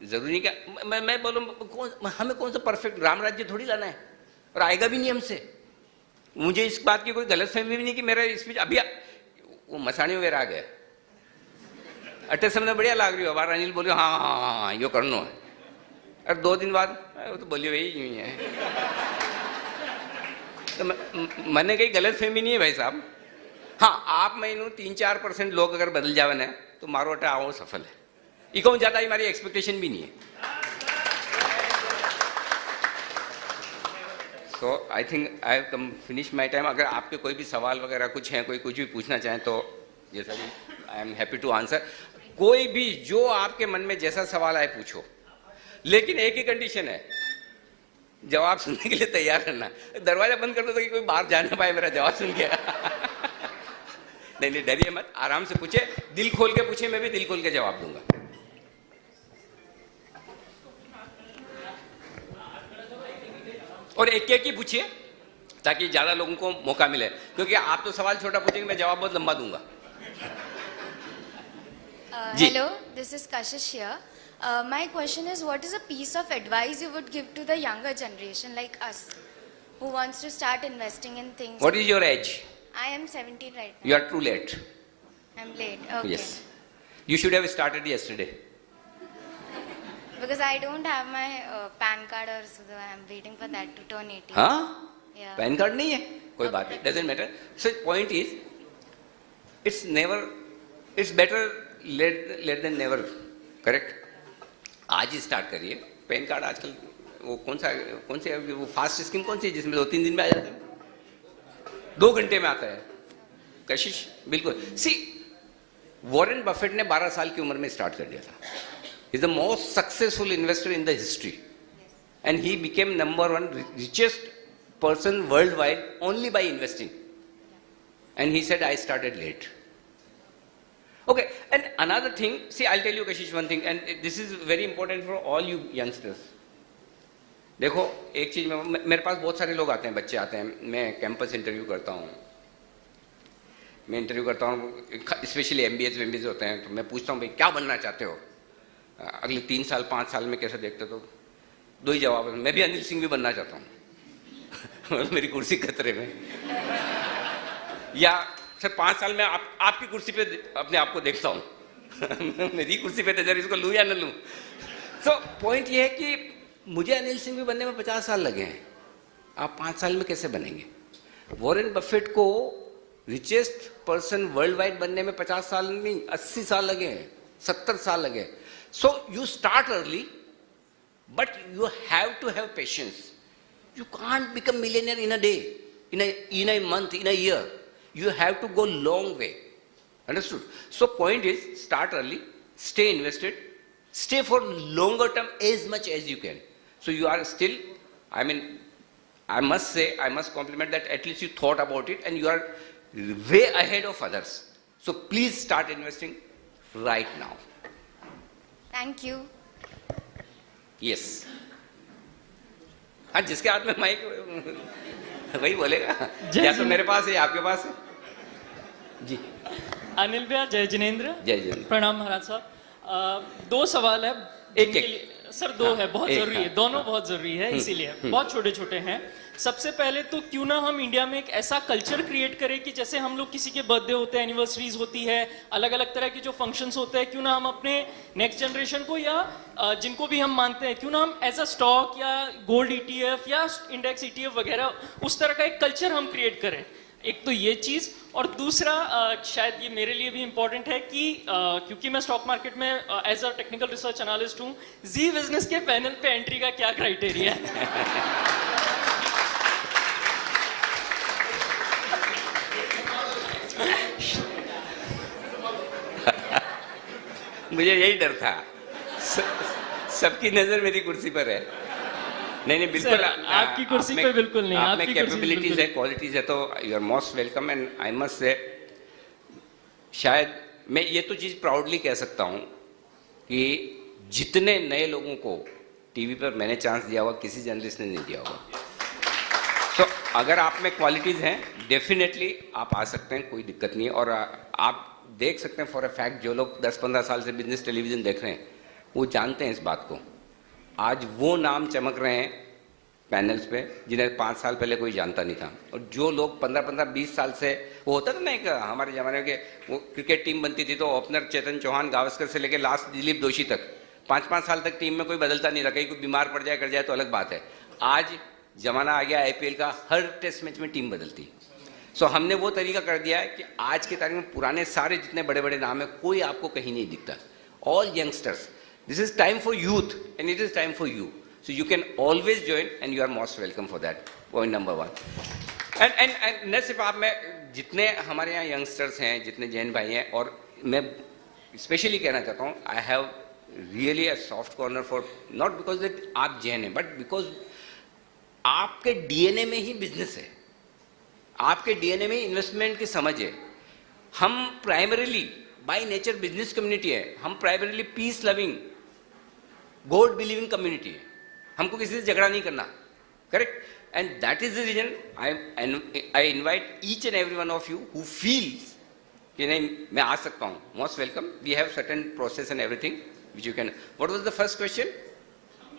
जरूरी नहीं क्या, मैं बोलूं हमें कौन सा परफेक्ट राम राज्य थोड़ी लाना है, और आएगा भी नहीं हमसे। मुझे इस बात की कोई गलतफहमी भी नहीं कि मेरा स्पीच अभी वो मसाणी वगैरह आ गए अटे समय बढ़िया लाग रही हो, बार अनिल बोलियो हाँ हाँ हाँ हाँ यो करनो है, और 2 दिन बाद वो तो बोलियो वही नहीं है। तो मैंने कहीं गलतफहमी नहीं है भाई साहब। हाँ, आप महीनों 3-4% लोग अगर बदल जावे ना तो मारो अटे आओ सफल है, इको ज्यादा हमारी एक्सपेक्टेशन भी नहीं है। So I think I have come finish my time. अगर आपके कोई भी सवाल वगैरह कुछ हैं, कोई कुछ भी पूछना चाहें तो जैसा भी I am happy to answer. कोई भी जो आपके मन में जैसा सवाल आए पूछो, लेकिन एक ही कंडीशन है, जवाब सुनने के लिए तैयार रहना। दरवाजा बंद कर दो तो कि कोई बाहर जा ना पाए मेरा जवाब सुन के। नहीं डरिए मत, आराम से पूछे, दिल खोल के पूछे, मैं भी दिल खोल के जवाब दूंगा। और एक एक ही पूछिए ताकि ज्यादा लोगों को मौका मिले, क्योंकि आप तो सवाल छोटा पूछेंगे, मैं जवाब बहुत लंबा दूंगा। Hello, this is Kashish here. My question is, what is a piece of advice you would give to the younger generation like us, who wants to start investing in things? What is your age? I am 17 right now. You are too late. I'm late. Okay. Yes. You should have started yesterday. Because I don't have my PAN card or so I'm waiting for that to turn 18. हाँ? Yeah. PAN card नहीं है? कोई बात नहीं. Doesn't matter. So point is, it's better late than never. Correct? आज ही start करिए। Pan card आजकल वो कौन से वो फास्ट स्कीम कौन सी है जिसमें 2-3 दिन में आ जाता है, 2 घंटे में आता है। कशिश बिल्कुल। सी वॉरेन बफेट ने 12 साल की उम्र में स्टार्ट कर दिया था। He is the most successful investor in the history, and he became number 1 richest person worldwide only by investing. And he said, I started late. Okay, and another thing, see, I'll tell you, Kashish, one thing, and this is very important for all you youngsters. देखो एक चीज में, मेरे पास बहुत सारे लोग आते हैं, बच्चे आते हैं, मैं कैंपस इंटरव्यू करता हूँ, स्पेशली MBA होते हैं, तो मैं पूछता हूँ भाई क्या बनना चाहते हो अगले 3 साल 5 साल में, कैसे देखते हो? तो 2 ही जवाब है, मैं भी अनिल सिंह भी बनना चाहता हूँ। मेरी कुर्सी खतरे में, या सर 5 साल में आपकी कुर्सी पे अपने आप को देखता हूँ। मेरी कुर्सी पे तो इसको लूँ या न लूँ। सो पॉइंट ये है कि मुझे अनिल सिंह भी बनने में 50 साल लगे हैं, आप 5 साल में कैसे बनेंगे? वॉरेन बफेट को रिचेस्ट पर्सन वर्ल्ड वाइड बनने में 50 साल नहीं, 80 साल लगे हैं, 70 साल लगे। So you start early, but you have to have patience. You can't become millionaire in a day, in a month, in a year. You have to go long way. Understood? So point is, start early, stay invested, stay for longer term as much as you can. So you are still, I mean, I must say, I must compliment that at least you thought about it and you are way ahead of others. So please start investing right now. Thank you. Yes. हाँ, जिसके हाथ में mic वही बोलेगा, या तो मेरे पास है, आपके पास है। जी अनिल भैया, जय जिनेंद्र। जय जिनेंद्र। प्रणाम महाराज साहब। 2 सवाल है। एक सर 2 है, बहुत जरूरी है, दोनों बहुत जरूरी है, इसीलिए बहुत छोटे छोटे हैं। सबसे पहले तो क्यों ना हम इंडिया में एक ऐसा कल्चर क्रिएट करें कि जैसे हम लोग किसी के बर्थडे होते हैं, एनिवर्सरीज होती है, अलग अलग तरह की जो फंक्शंस होते हैं, क्यों ना हम अपने नेक्स्ट जनरेशन को या जिनको भी हम मानते हैं, क्यों ना हम एज अ स्टॉक या गोल्ड ETF या इंडेक्स ETF वगैरह उस तरह का एक कल्चर हम क्रिएट करें। एक तो ये चीज़, और दूसरा शायद ये मेरे लिए भी इम्पोर्टेंट है कि क्योंकि मैं स्टॉक मार्केट में as a technical research analyst हूँ, जी बिजनेस के पैनल पे एंट्री का क्या क्राइटेरिया है? मुझे यही डर था, सबकी नजर मेरी कुर्सी पर है। नहीं बिल्कुल, आपकी कुर्सी पे बिल्कुल नहीं, आपने कैपेबिलिटीज है, क्वालिटीज है, तो you are most welcome. And I must say, शायद मैं ये तो चीज प्राउडली कह सकता हूं कि जितने नए लोगों को टीवी पर मैंने चांस दिया होगा किसी जर्नलिस्ट ने नहीं दिया होगा। तो अगर आप में क्वालिटीज़ हैं डेफिनेटली आप आ सकते हैं, कोई दिक्कत नहीं है। और आप देख सकते हैं फॉर अ फैक्ट जो लोग 10-15 साल से बिजनेस टेलीविज़न देख रहे हैं वो जानते हैं इस बात को। आज वो नाम चमक रहे हैं पैनल्स पे जिन्हें 5 साल पहले कोई जानता नहीं था। और जो लोग 15-20 साल से, वो होता था ना एक हमारे ज़माने के, वो क्रिकेट टीम बनती थी तो ओपनर चेतन चौहान गावस्कर से लेकर लास्ट दिलीप दोषी तक 5-5 साल तक टीम में कोई बदलता नहीं रहा, कहीं कोई बीमार पड़ जाए कर जाए तो अलग बात है। आज जमाना आ गया आईपीएल का, हर टेस्ट मैच में टीम बदलती। सो हमने वो तरीका कर दिया है कि आज की तारीख में पुराने सारे जितने बड़े बड़े नाम है कोई आपको कहीं नहीं दिखता। All youngsters, this is time for youth and it is time for you, so you can always join and you are most welcome for that. Point number 1। And न सिर्फ आप, में जितने हमारे यहाँ यंगस्टर्स हैं, जितने जैन भाई हैं, और मैं स्पेशली कहना चाहता हूँ I have really a soft corner for, not because that आप जैन हैं बट बिकॉज आपके डीएनए में ही बिजनेस है, आपके डीएनए में इन्वेस्टमेंट की समझ है। हम primarily by nature business community है, हम primarily peace loving god believing community है। हमको किसी से झगड़ा नहीं करना, correct? And that is the reason I invite each and every one of you who feels कि नहीं मैं आ सकता हूँ, most welcome. We have certain process and everything which you can. What was the first question?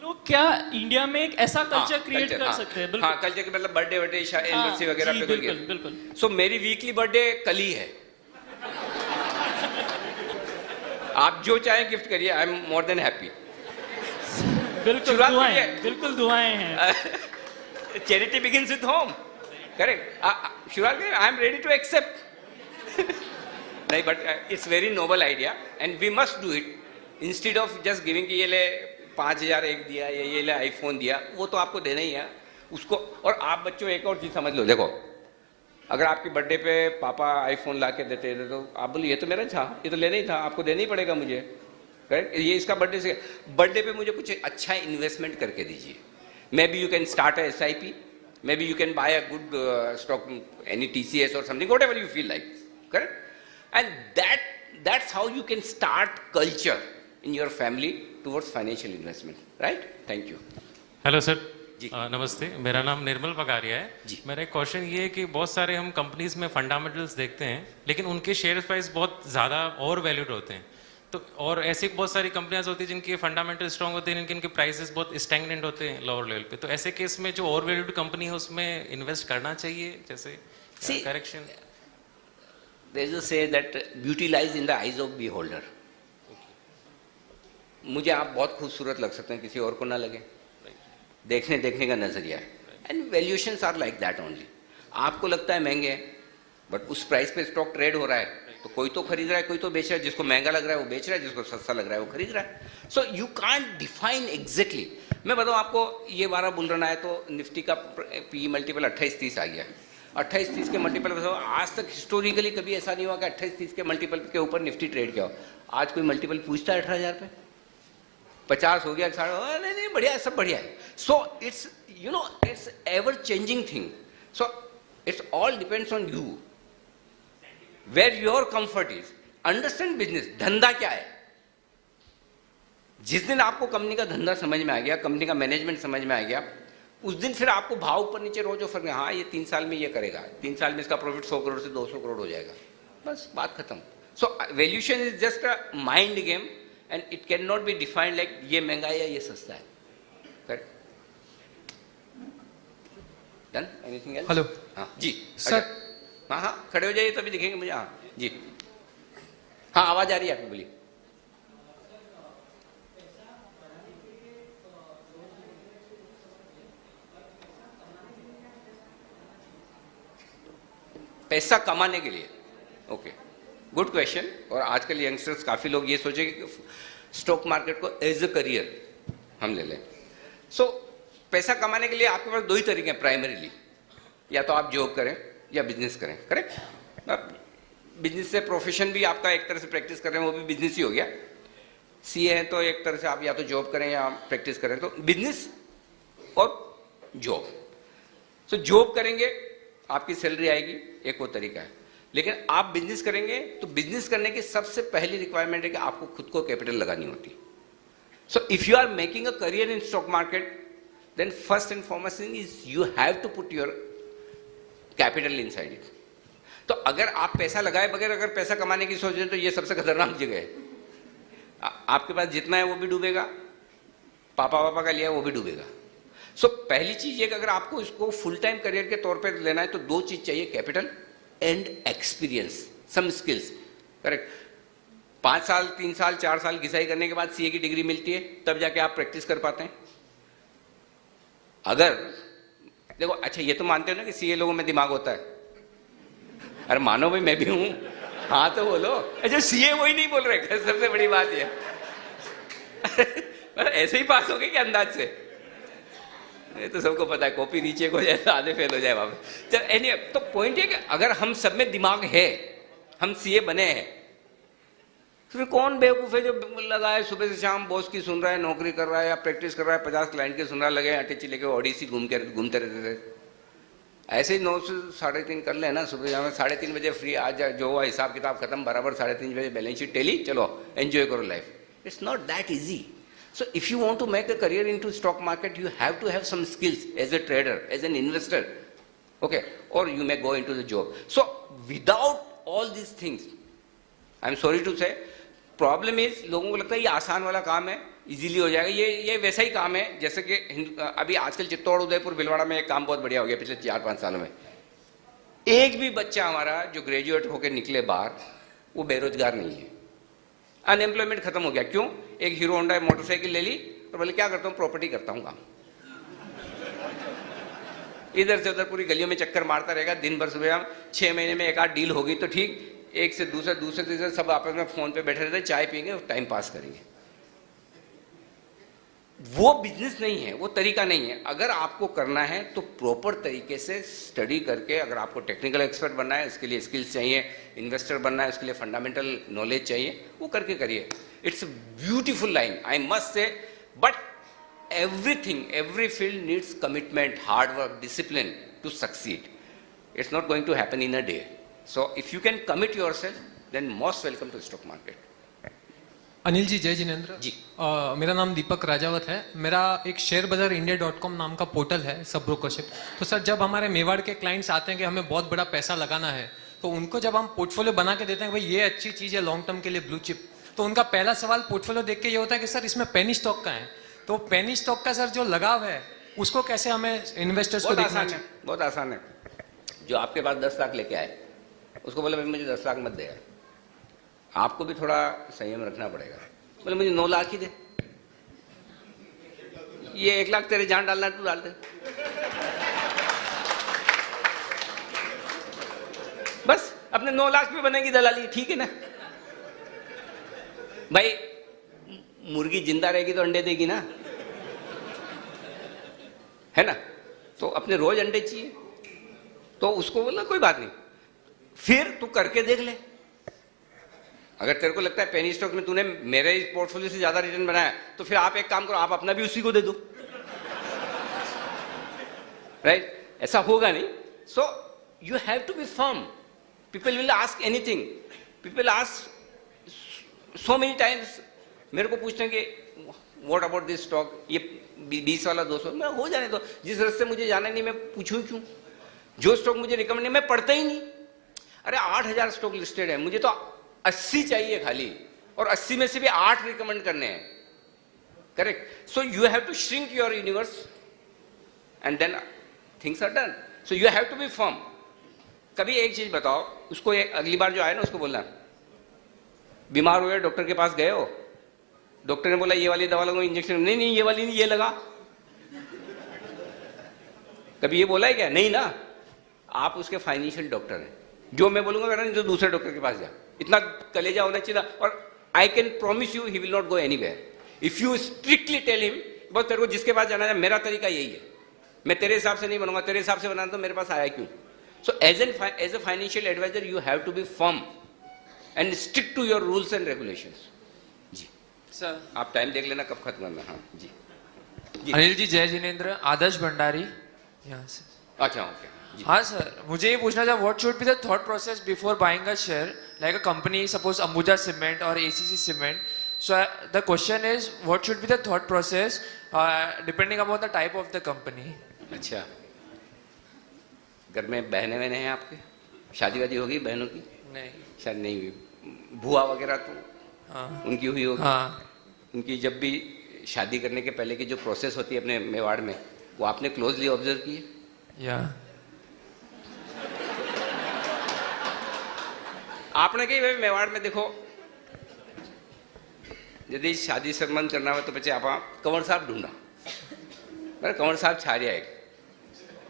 लोग क्या India में एक ऐसा कल्चर क्रिएट कर सकते हैं? हाँ, कल्चर के मतलब बर्थडे एनिवर्सरी वगैरह पे कोई बिल्कुल बिल्कुल। सो मेरी वीकली बर्थडे कल ही है। आप जो चाहें गिफ्ट करिए, I am more than happy. बिल्कुल दुआएं, बिल्कुल दुआएं हैं। Charity begins with home, correct? शुरुआत करिए, I am ready to accept. नहीं, but it's very noble idea and we must do it instead of just giving कि ये ले 5,000 एक दिया या ये ले आईफोन दिया, वो तो आपको देना ही है उसको। और आप बच्चों एक और चीज़ समझ लो, देखो अगर आपके बर्थडे पे पापा आईफोन ला के देते थे तो आप बोले ये तो मेरा था, ये तो लेना ही था, आपको देना ही पड़ेगा मुझे, करेक्ट? ये इसका बर्थडे पे मुझे कुछ अच्छा इन्वेस्टमेंट करके दीजिए। May be you can start a SIP, may be you can buy a good stock, any TCS और something, what ever you feel like, correct? And that's how you can start culture in your family towards financial investment, right? Thank you. Hello sir ji. नमस्ते, मेरा नाम निर्मल पगारिया जी। है। मेरा एक question ये है कि बहुत सारे हम कंपनीज में फंडामेंटल्स देखते हैं लेकिन उनके शेयर प्राइस बहुत ज़्यादा ओवर वैल्यूड होते हैं, तो और ऐसी बहुत सारी कंपनियां होती हैं जिनके फंडामेंटल स्ट्रॉन्ग होते हैं लेकिन इनके प्राइसेस बहुत स्टैग्नेंट होते हैं लोअर लेवल पे, तो ऐसे केस में जो ओवर वैल्यूड कंपनी है उसमें इन्वेस्ट करना चाहिए? जैसे See, correction there is a say that beauty lies in the eyes of beholder. मुझे आप बहुत खूबसूरत लग सकते हैं, किसी और को ना लगे, देखने का नजरिया है। And valuations are like that only. आपको लगता है महंगे हैं बट उस प्राइस पे स्टॉक ट्रेड हो रहा है तो कोई तो खरीद रहा है, कोई तो बेच रहा है। जिसको महंगा लग रहा है वो बेच रहा है, जिसको सस्ता लग रहा है वो खरीद रहा है। So you can't define exactly. मैं बताऊँ आपको, ये 12 बुल रन आया तो निफ्टी का PE मल्टीपल 28-30 आ गया। 28-30 के मल्टीपल बताओ, आज तक हिस्टोरिकली कभी ऐसा नहीं हुआ कि 28-30 के मल्टीपल के ऊपर निफ्टी ट्रेड किया हो। आज कोई मल्टीपल पूछता है 18,000 पे? 50 हो गया, 60, नहीं बढ़िया, सब बढ़िया है। So it's it's ever changing thing. So it's all depends on you, where your comfort is. Understand business, धंधा क्या है। जिस दिन आपको कंपनी का धंधा समझ में आ गया, कंपनी का मैनेजमेंट समझ में आ गया, उस दिन फिर आपको भाव ऊपर नीचे रोज ऑफर में, हाँ ये 3 साल में ये करेगा, 3 साल में इसका प्रॉफिट 100 करोड़ से 200 करोड़ हो जाएगा, बस बात खत्म। So valuation is just a mind game and it can not be defined like ये महंगा है या ये सस्ता है। Correct? Done? Anything else? Hello. हाँ जी सर। हाँ हाँ, खड़े हो जाइए तभी दिखेंगे मुझे। हाँ जी, हाँ आवाज आ रही है आपकी, बोलिए। पैसा कमाने के लिए, ओके, गुड क्वेश्चन। और आजकल यंगस्टर्स काफ़ी लोग ये सोचे कि स्टॉक मार्केट को एज अ करियर हम ले लें। सो पैसा कमाने के लिए आपके पास 2 ही तरीके हैं प्राइमरीली, या तो आप जॉब करें या बिजनेस करें, करेक्ट? अब बिजनेस से प्रोफेशन भी आपका एक तरह से प्रैक्टिस कर रहे हैं, वो भी बिजनेस ही हो गया। CA है तो एक तरह से आप या तो जॉब करें या प्रैक्टिस करें, तो बिजनेस और जॉब। सो जॉब करेंगे आपकी सैलरी आएगी, एक वो तरीका है। लेकिन आप बिजनेस करेंगे तो बिजनेस करने की सबसे पहली रिक्वायरमेंट है कि आपको खुद को कैपिटल लगानी होती। So if you are making a career in stock market, then first and foremost thing is you have to put your capital inside it. तो अगर आप पैसा लगाए बगैर अगर पैसा कमाने की सोच रहे हैं तो ये सबसे खतरनाक जगह है। आपके पास जितना है वो भी डूबेगा, पापा का लिया है वो भी डूबेगा। सो पहली चीज ये कि अगर आपको इसको फुल टाइम करियर के तौर पे लेना है तो दो चीज चाहिए, capital and experience, some skills. Correct. 5 साल 3 साल 4 साल घिसाई करने के बाद सीए की डिग्री मिलती है, तब जाके आप प्रैक्टिस कर पाते हैं। अगर देखो, अच्छा ये तो मानते हो ना कि सीए लोगों में दिमाग होता है? अरे मानो भाई मैं भी हूं, हाँ तो बोलो। अच्छा सीए वही नहीं बोल रहे, सबसे बड़ी बात ये ऐसे ही पास हो गए क्या अंदाज से? ये तो सबको पता है, कॉपी नीचे हो जाए तो आधे फेल हो जाए वापस। चल एनी, तो पॉइंट है कि अगर हम सब में दिमाग है, हम सीए बने हैं, फिर कौन बेवकूफ है जो लगा है सुबह से शाम बॉस की सुन रहा है, नौकरी कर रहा है या प्रैक्टिस कर रहा है, 50 क्लाइंट के सुन रहा है, लगे अटैची लेके ओडिसी घूमते रहते थे। ऐसे ही 9 से 3:30 कर लेना, सुबह शाम 3:30 बजे फ्री आ जा, जो हुआ हिसाब किताब खत्म, बराबर 3:30 बजे बैलेंस शीट टेली, चलो एंजॉय करो life. It's not that easy. So if you want to make a career into stock market, you have to have some skills as a trader, as an investor, okay? Or you may go into the job. So without all these things, I'm sorry to say, problem is लोगों को लगता है ये आसान वाला काम है, easily हो जाएगा। ये वैसा ही काम है जैसे कि अभी आजकल चित्तौड़, उदयपुर, भीलवाड़ा में एक काम बहुत बढ़िया हो गया पिछले 4-5 सालों में। एक भी बच्चा हमारा जो ग्रेजुएट होकर निकले बाहर, वो बेरोजगार नहीं है। अनएम्प्लॉयमेंट खत्म हो गया। क्यों? एक हीरो होंडा मोटरसाइकिल ले ली तो बोले क्या करता हूँ, प्रॉपर्टी करता हूँ काम। इधर से उधर पूरी गलियों में चक्कर मारता रहेगा दिन भर। सुबह 6 महीने में एक आध डील होगी तो ठीक, एक से दूसरे तीसरे सब आपस में फोन पे बैठे रहते, चाय पियेंगे और टाइम पास करेंगे। वो बिजनेस नहीं है, वो तरीका नहीं है। अगर आपको करना है तो प्रॉपर तरीके से स्टडी करके, अगर आपको टेक्निकल एक्सपर्ट बनना है उसके लिए स्किल्स चाहिए, इन्वेस्टर बनना है उसके लिए फंडामेंटल नॉलेज चाहिए, वो करके करिए। It's a beautiful line, I must से, but everything, every field needs commitment, hard work, discipline to succeed. It's not going to happen in a day. So if you can commit yourself, then most welcome to the stock market. Anil ji, जय जिनेंद्र जी। मेरा नाम दीपक राजावत है। मेरा एक share बाजार india.com नाम का portal है, सब ब्रोकरशिप। तो सर, जब हमारे मेवाड़ के क्लाइंट्स आते हैं कि हमें बहुत बड़ा पैसा लगाना है, तो उनको जब हम पोर्टफोलियो बना के देते हैं भाई ये अच्छी चीज़ है लॉन्ग टर्म के लिए ब्लू चिप, तो उनका पहला सवाल पोर्टफोलियो देख के ये होता है कि सर इसमें पेनी स्टॉक का है। तो पेनी स्टॉक का सर जो लगाव है उसको कैसे हमें इन्वेस्टर्स को देखना चाहिए? बहुत आसान है। जो आपके पास 10 लाख लेके आए उसको बोले भाई मुझे 10 लाख मत दे, आपको भी थोड़ा संयम रखना पड़ेगा। बोले मुझे 9 लाख ही दे, ये 1 लाख तेरे जान डालना है, तू डाल दे, बस अपने 9 लाख पे बनेगी दलाली, ठीक है ना भाई? मुर्गी जिंदा रहेगी तो अंडे देगी ना, है ना? तो अपने रोज अंडे चाहिए, तो उसको बोला कोई बात नहीं, फिर तू करके देख ले। अगर तेरे को लगता है पेनी स्टॉक में तूने मेरे इस पोर्टफोलियो से ज्यादा रिटर्न बनाया, तो फिर आप एक काम करो, आप अपना भी उसी को दे दो, राइट? ऐसा होगा नहीं। So you have to be firm. People will ask anything, people ask so many times, मेरे को पूछते हैं कि व्हाट अबाउट दिस स्टॉक, ये 20 वाला 200, मैं हो जाने दो, जिस रास्ते मुझे जाना नहीं मैं पूछूं क्यों? जो स्टॉक मुझे रिकमेंड नहीं मैं पढ़ता ही नहीं। अरे 8000 स्टॉक लिस्टेड है, मुझे तो 80 चाहिए खाली, और 80 में से भी 8 रिकमेंड करने हैं, correct? So you have to shrink your universe and then things are done. So you have to be firm. कभी एक चीज बताओ, उसको अगली बार जो आए ना उसको बोलना, बीमार हुए डॉक्टर के पास गए हो, डॉक्टर ने बोला ये वाली दवा लगाओ, इंजेक्शन, नहीं ये वाली नहीं, ये लगा। कभी ये बोला है क्या? नहीं ना। आप उसके फाइनेंशियल डॉक्टर हैं, जो मैं बोलूंगा करना, नहीं तो दूसरे डॉक्टर के पास जा। इतना कलेजा होना चाहिए। और I can promise you he will not go anywhere if you strictly tell him बस तेरे को जिसके पास जाना है, मेरा तरीका यही है, मैं तेरे हिसाब से नहीं बनूंगा, तेरे हिसाब से बनाना तो मेरे पास आया क्यों? So as a financial advisor you have to be firm and stick to your rules and regulations. जी सर, आप टाइम देख लेना कब खत्म करना। हाँ जी, जी। अनिल जी, जय जिनेंद्र, आदर्श भंडारी यहाँ से। अच्छा, ओके। हाँ सर, मुझे ये पूछना था, what should be the thought process before buying a share like a company, suppose Ambuja cement और ACC cement? So the question is, what should be the thought process depending upon the type of the company? अच्छा, घर में बहनें वहनें हैं आपके? शादी वादी होगी बहनों की? नहीं. शायद नहीं हुई. बुआ वगैरह तो हाँ. उनकी हुई होगी. हाँ. उनकी जब भी शादी करने के पहले की जो प्रोसेस होती है अपने मेवाड़ में, वो आपने क्लोजली ऑब्जर्व की है? या. आपने कही भाई मेवाड़ में देखो, यदि शादी संबंध करना हो तो પછી आप कंवर साहब ढूंढा, बराबर? कंवर साहब छारिया एक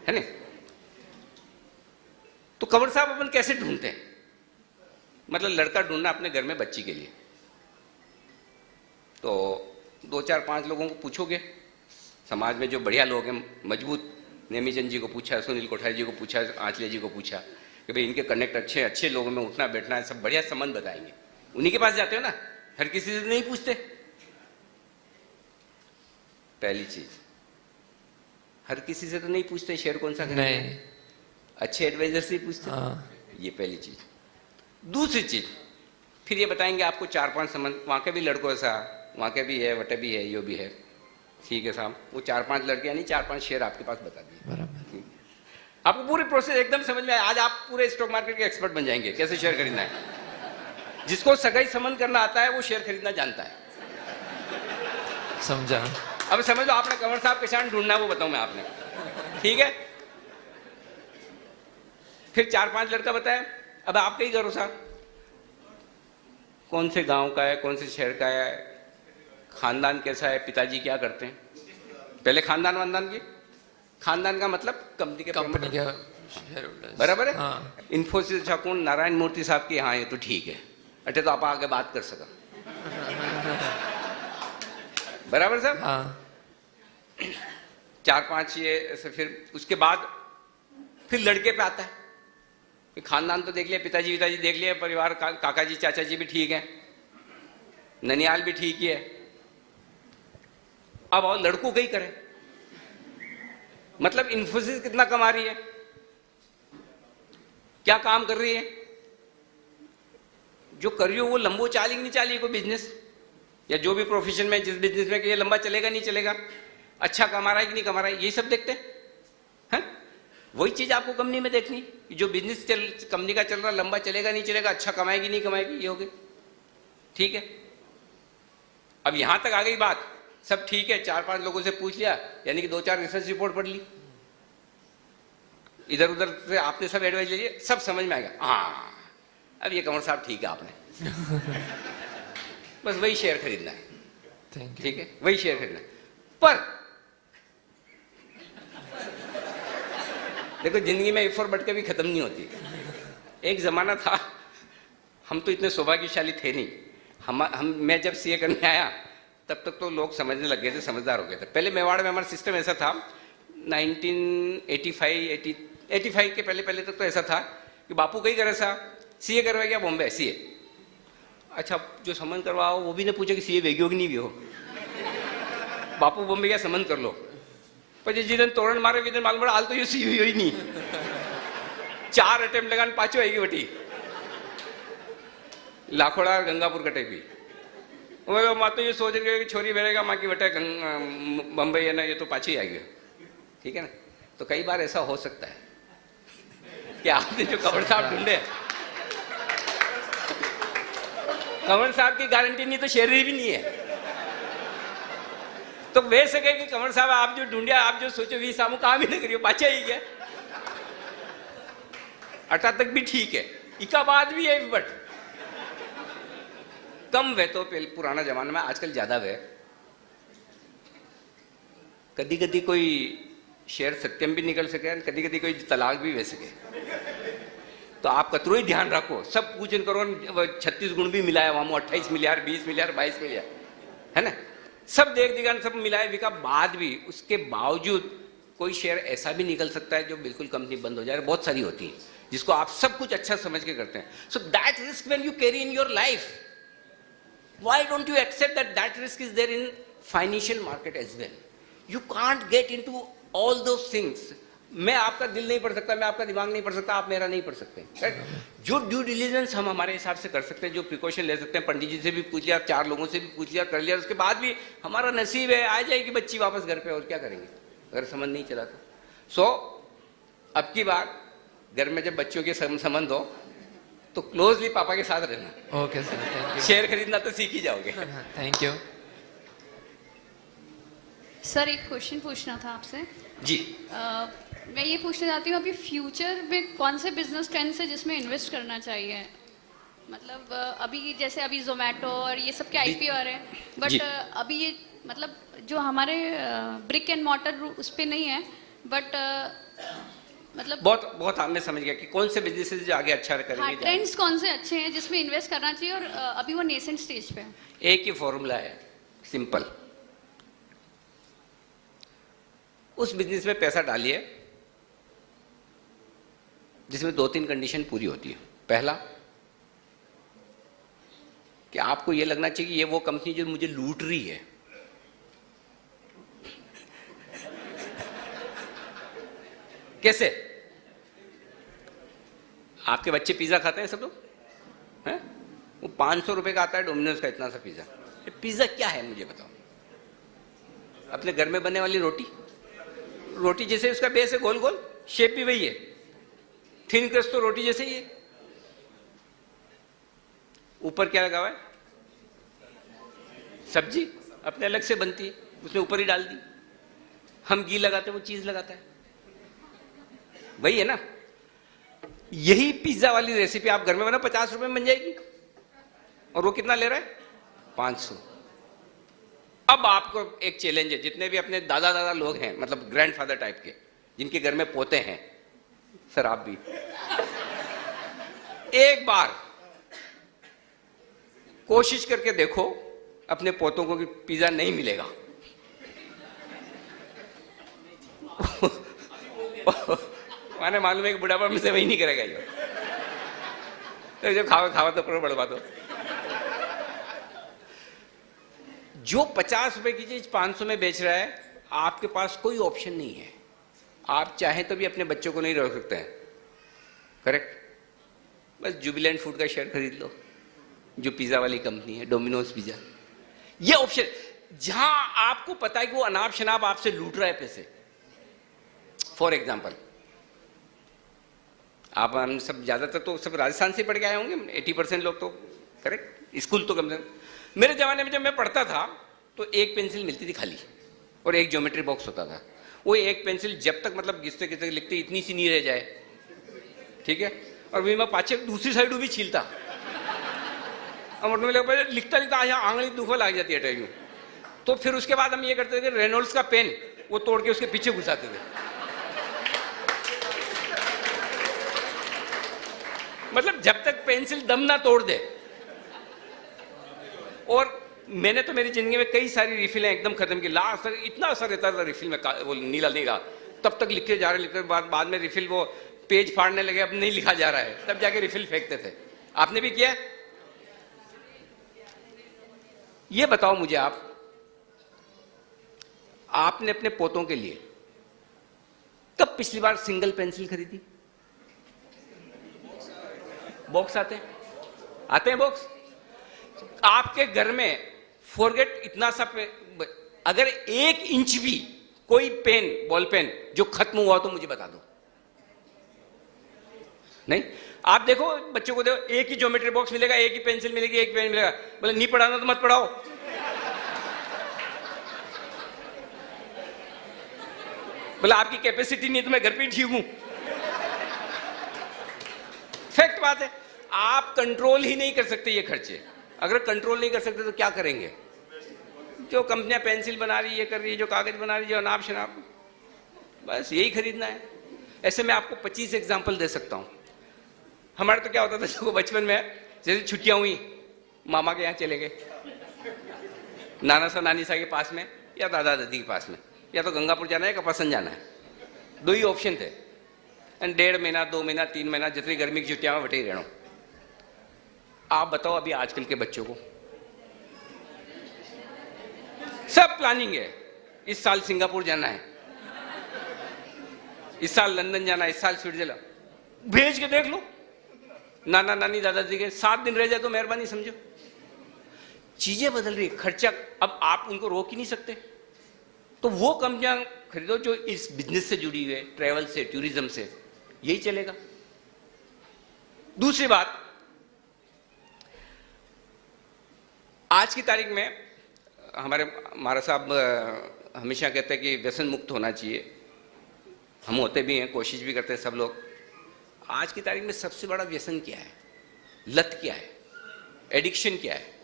है ना, तो कंवर साहब अपन कैसे ढूंढते हैं? मतलब लड़का ढूंढना अपने घर में बच्ची के लिए, तो 2 4 5 लोगों को पूछोगे समाज में जो बढ़िया लोग हैं मजबूत, नेमीचंद जी को पूछा, सुनील कोठारी जी को पूछा, आंचले जी को पूछा कि भाई इनके कनेक्ट अच्छे अच्छे लोगों में उठना बैठना है, सब बढ़िया संबंध बताएंगे, उन्हीं के पास जाते हो ना, हर किसी से नहीं पूछते. पहली चीज, हर किसी से तो नहीं पूछते शेयर कौन सा करना है, नहीं. अच्छे एडवाइजर से ही पूछते. हाँ. ये पहली चीज. दूसरी चीज, फिर ये बताएंगे आपको 4 5 संबंध, वहां के भी लड़कों ऐसा, वहां के भी है, वटे भी है, यो भी है, ठीक है साहब, वो 4 5 लड़के यानी 4 5 शेयर आपके पास बता दिए. बराबर. आपको पूरी प्रोसेस एकदम समझ में आया. आज आप पूरे स्टॉक मार्केट के एक्सपर्ट बन जाएंगे, कैसे शेयर खरीदना है. जिसको सगाई संबंध करना आता है वो शेयर खरीदना जानता है. समझा. अब समझ लो, आपने कंवर साहब के साथ ढूंढना है वो बताऊं मैं आपने, ठीक है. फिर 4 5 लड़का बताया, अब आप कहीं करो साहब, कौन से गांव का है, कौन से शहर का है, खानदान कैसा है, पिताजी क्या करते हैं. पहले खानदान वानदान की, खानदान का मतलब कंपनी के कंपनी promoter. का शेयर होल्डर्स. बराबर है. हाँ. इन्फोसिस ठाकुर नारायण मूर्ति साहब की, हाँ ये तो ठीक है, अटे तो आप आगे बात कर सका. बराबर साहब. हाँ. 4 5 ये ऐसे. फिर उसके बाद फिर लड़के पे आता है कि खानदान तो देख लिया, पिताजी देख लिया, परिवार काका जी चाचा जी भी ठीक है, ननियाल भी ठीक ही है. अब और लड़कों का ही करें. मतलब इन्फोसिस कितना कमा रही है, क्या काम कर रही है, जो कर रही हो वो लंबो चालेगी नहीं चालेगी कोई बिजनेस, या जो भी प्रोफेशन में जिस बिजनेस में कि ये लंबा चलेगा नहीं चलेगा, अच्छा कमा रहा है कि नहीं कमा रहा है, यही सब देखते हैं. वही चीज आपको कंपनी में देखनी, जो बिजनेस कंपनी का चल रहा लंबा चलेगा नहीं चलेगा, अच्छा कमाएगी नहीं कमाएगी, ये होगी. ठीक है. अब यहां तक आ गई बात, सब ठीक है, 4 5 लोगों से पूछ लिया, यानी कि 2 4 रिसर्च रिपोर्ट पढ़ ली, इधर उधर से आपने सब एडवाइस ले लिए, सब समझ में आ गया. हाँ, अब ये कंवर साहब ठीक है आपने बस वही शेयर खरीदना है. Thank you. ठीक है, वही शेयर खरीदना है. पर देखो, जिंदगी में इफ और बट कभी खत्म नहीं होती. एक जमाना था, हम तो इतने सौभाग्यशाली थे नहीं, मैं जब सीए करने आया तब तक तो लोग समझने लग गए थे, समझदार हो गए थे. पहले मेवाड़ में हमारा सिस्टम ऐसा था, 1985 के पहले तक तो ऐसा था कि बापू कहीं करे सा सीए करवा गया बॉम्बे सीए. अच्छा, जो संबंध करवाओ वो भी ने पूछा कि सीए वेग्यो कि नहीं भी हो, बापू बॉम्बे गया संबंध कर लो. પછી જીદન તોરણ મારે વિદન માલુમ પડે હાલ તો એ સીવી હોય નહીં. 4 અટેમ્પ્ટ લગાન પાછો આવી વટી લાખોડા ગંગાપુર કટે भी. હવે માં તો ये सोच रही कि छोरी बेरेगा माँ की बेटा बम्बई है ना, ये तो पाछी आ गया. ठीक है ना. तो कई बार ऐसा हो सकता है कि आपने जो कंवर साहब ढूंढे, कंवर साहब की गारंटी नहीं तो शेर भी नहीं है. तो वे सके कि कंवर साहब आप जो ढूंढिया, आप जो सोचो वी सामू काम ही नहीं करियो, पाछा ही गया. अटा तक भी ठीक है, इका बाद भी है, बट कम वे तो पुराना जमाना में, आजकल ज्यादा वे. कदी कदी कोई शेर सत्यम भी निकल सके, कदी कदी कोई तलाक भी वे सके. तो आप कतरो ही ध्यान रखो, सब पूजन करो. 36 गुण भी मिलाया वहां, 28 मिलियन 20 मिलियन 22 मिलियन है ना, सब देख दिखान सब मिलाए भी का बाद भी, उसके बावजूद कोई शेयर ऐसा भी निकल सकता है जो बिल्कुल कंपनी बंद हो जाए. बहुत सारी होती है जिसको आप सब कुछ अच्छा समझ के करते हैं. So that risk when you carry in your life, why don't you accept that risk is there in financial market as well. You can't get into all those things. मैं आपका दिल नहीं पढ़ सकता, मैं आपका दिमाग नहीं पढ़ सकता, आप मेरा नहीं पढ़ सकते। Right? जो ड्यू डिलीजेंस हम हमारे हिसाब से कर सकते हैं, जो प्रिकॉशन ले सकते हैं, पंडित जी से भी पूछ लिया, 4 लोगों से भी पूछ लिया, कर लिया, उसके बाद भी हमारा नसीब है आ जाएगी बच्ची वापस घर पे, और क्या करेंगे अगर समझ नहीं चला तो। सो अब की बार घर में जब बच्चों के संबंध हो तो क्लोजली पापा के साथ रहना। Okay sir, thank you. Share खरीदना तो सीख ही जाओगे। Thank you. सर एक क्वेश्चन पूछना था आपसे। जी। मैं ये पूछना चाहती हूँ अभी फ्यूचर में कौन से बिजनेस ट्रेंड्स है जिसमें इन्वेस्ट करना चाहिए? मतलब अभी जैसे अभी जोमेटो और ये सब के आईपीओ आ रहे हैं, जी। बट अभी ये मतलब जो हमारे ब्रिक एंड मॉर्टर उस पे नहीं है, बट मतलब बहुत मैं समझ गया कि कौन से बिजनेसेस जो आगे अच्छा हाँ, करेंगे। ट्रेंड्स कौन से अच्छे हैं जिसमें इन्वेस्ट करना चाहिए और अभी वो नेसेंट स्टेज पे है? एक ही फॉर्मूला है, सिंपल। उस बिजनेस में पैसा डालिए जिसमें 2-3 कंडीशन पूरी होती है। पहला कि आपको यह लगना चाहिए कि ये वो कंपनी जो मुझे लूट रही है। कैसे? आपके बच्चे पिज्जा खाते हैं सब लोग हैं? वो 500 रुपए का आता है डोमिनोज का इतना सा पिज्जा। ये पिज्जा क्या है मुझे बताओ? अपने घर में बनने वाली रोटी जैसे उसका बेस है, गोल गोल, शेप भी वही है, थिन क्रस्ट तो रोटी जैसे ही है। ऊपर क्या लगा हुआ है? सब्जी अपने अलग से बनती है, उसने ऊपर ही डाल दी। हम घी लगाते हैं, वो चीज लगाता है, वही है ना। यही पिज्जा वाली रेसिपी आप घर में बना 50 रुपए में बन जाएगी, और वो कितना ले रहा है? 500। अब आपको एक चैलेंज है, जितने भी अपने दादा लोग हैं, मतलब ग्रैंडफादर टाइप के, जिनके घर में पोते हैं, सर आप भी एक बार कोशिश करके देखो अपने पोतों को कि पिज्जा नहीं मिलेगा। माने मालूम है कि बुढ़ापा में से वही नहीं करेगा ये, तो जो खावा तो पूरा बढ़वा दो। जो 50 रुपए की चीज 500 में बेच रहा है, आपके पास कोई ऑप्शन नहीं है। आप चाहे तो भी अपने बच्चों को नहीं रोक सकते हैं, करेक्ट? बस जुबिलेंट फूड का शेयर खरीद लो, जो पिज्जा वाली कंपनी है, डोमिनोज पिज्जा। ये ऑप्शन जहां आपको पता है कि वो अनाप शनाप आपसे लूट रहा है पैसे। फॉर एग्जाम्पल, आप हम सब ज्यादातर तो सब राजस्थान से पढ़ के आए होंगे, 80% लोग तो, करेक्ट? स्कूल तो कम से कम मेरे जमाने में जब मैं पढ़ता था तो एक पेंसिल मिलती थी खाली, और एक ज्योमेट्री बॉक्स होता था। वो एक पेंसिल जब तक मतलब घिसते घिसते लिखते इतनी सी नहीं रह जाए, ठीक है, और वही मैं पाछे दूसरी साइड भी छीलता, और लिखता लिखता यहाँ आंगली दुखा लग जाती है टाइम। तो फिर उसके बाद हम ये करते थे, रेनॉल्ड्स का पेन वो तोड़ के उसके पीछे घुसाते थे। मतलब जब तक पेंसिल दम ना तोड़ दे। और मैंने तो मेरी जिंदगी में कई सारी रिफिलें एकदम खत्म की। लास्ट तक इतना असर रहता था रिफिल में, वो नीला नहीं रहा, तब तक लिखे जा रहे, बाद में रिफिल वो पेज फाड़ने लगे, अब नहीं लिखा जा रहा है, तब जाके रिफिल फेंकते थे। आपने भी किया? ये बताओ मुझे, आपने अपने पोतों के लिए कब पिछली बार सिंगल पेंसिल खरीदी? बॉक्स आते हैं बॉक्स। आपके घर में फॉरगेट इतना सा अगर 1 इंच भी कोई पेन, बॉल पेन जो खत्म हुआ तो मुझे बता दो। नहीं, आप देखो बच्चों को देखो, एक ही ज्योमेट्री बॉक्स मिलेगा, एक ही पेंसिल मिलेगी, एक पेन मिलेगा। बोले नहीं पढ़ाना तो मत पढ़ाओ। बोले आपकी कैपेसिटी नहीं है तो मैं घर पे ही ठीक हूं। फैक्ट बात है, आप कंट्रोल ही नहीं कर सकते ये खर्चे। अगर कंट्रोल नहीं कर सकते तो क्या करेंगे? जो कंपनियां पेंसिल बना रही है, कर रही है, जो कागज बना रही है, जो अनाप शनाप, बस यही खरीदना है। ऐसे मैं आपको 25 एग्जाम्पल दे सकता हूं। हमारे तो क्या होता था, जो बचपन में जैसे छुट्टियां हुई, मामा के यहाँ चले गए, नाना सा नानी सा के पास में, या दादा दादी के पास में, या तो गंगापुर जाना है या कपासन जाना है। 2 ही ऑप्शन थे। एंड 1.5 महीना, 2 महीना, 3 महीना, जितनी गर्मी की छुट्टियां में बैठे ही रहना। आप बताओ अभी आजकल के बच्चों को सब प्लानिंग है, इस साल सिंगापुर जाना है, इस साल लंदन जाना, इस साल स्विट्जरलैंड, भेज के देख लो। नाना नानी दादाजी के 7 दिन रह जाए तो मेहरबानी समझो। चीजें बदल रही, खर्चा अब आप उनको रोक ही नहीं सकते। तो वो कंपनियां खरीदो जो इस बिजनेस से जुड़ी हुई है, ट्रैवल से, टूरिज्म से, यही चलेगा। दूसरी बात, आज की तारीख में हमारे महाराज साहब हमेशा कहते हैं कि व्यसन मुक्त होना चाहिए, हम होते भी हैं, कोशिश भी करते हैं सब लोग। आज की तारीख में सबसे बड़ा व्यसन क्या है, लत क्या है, एडिक्शन क्या है?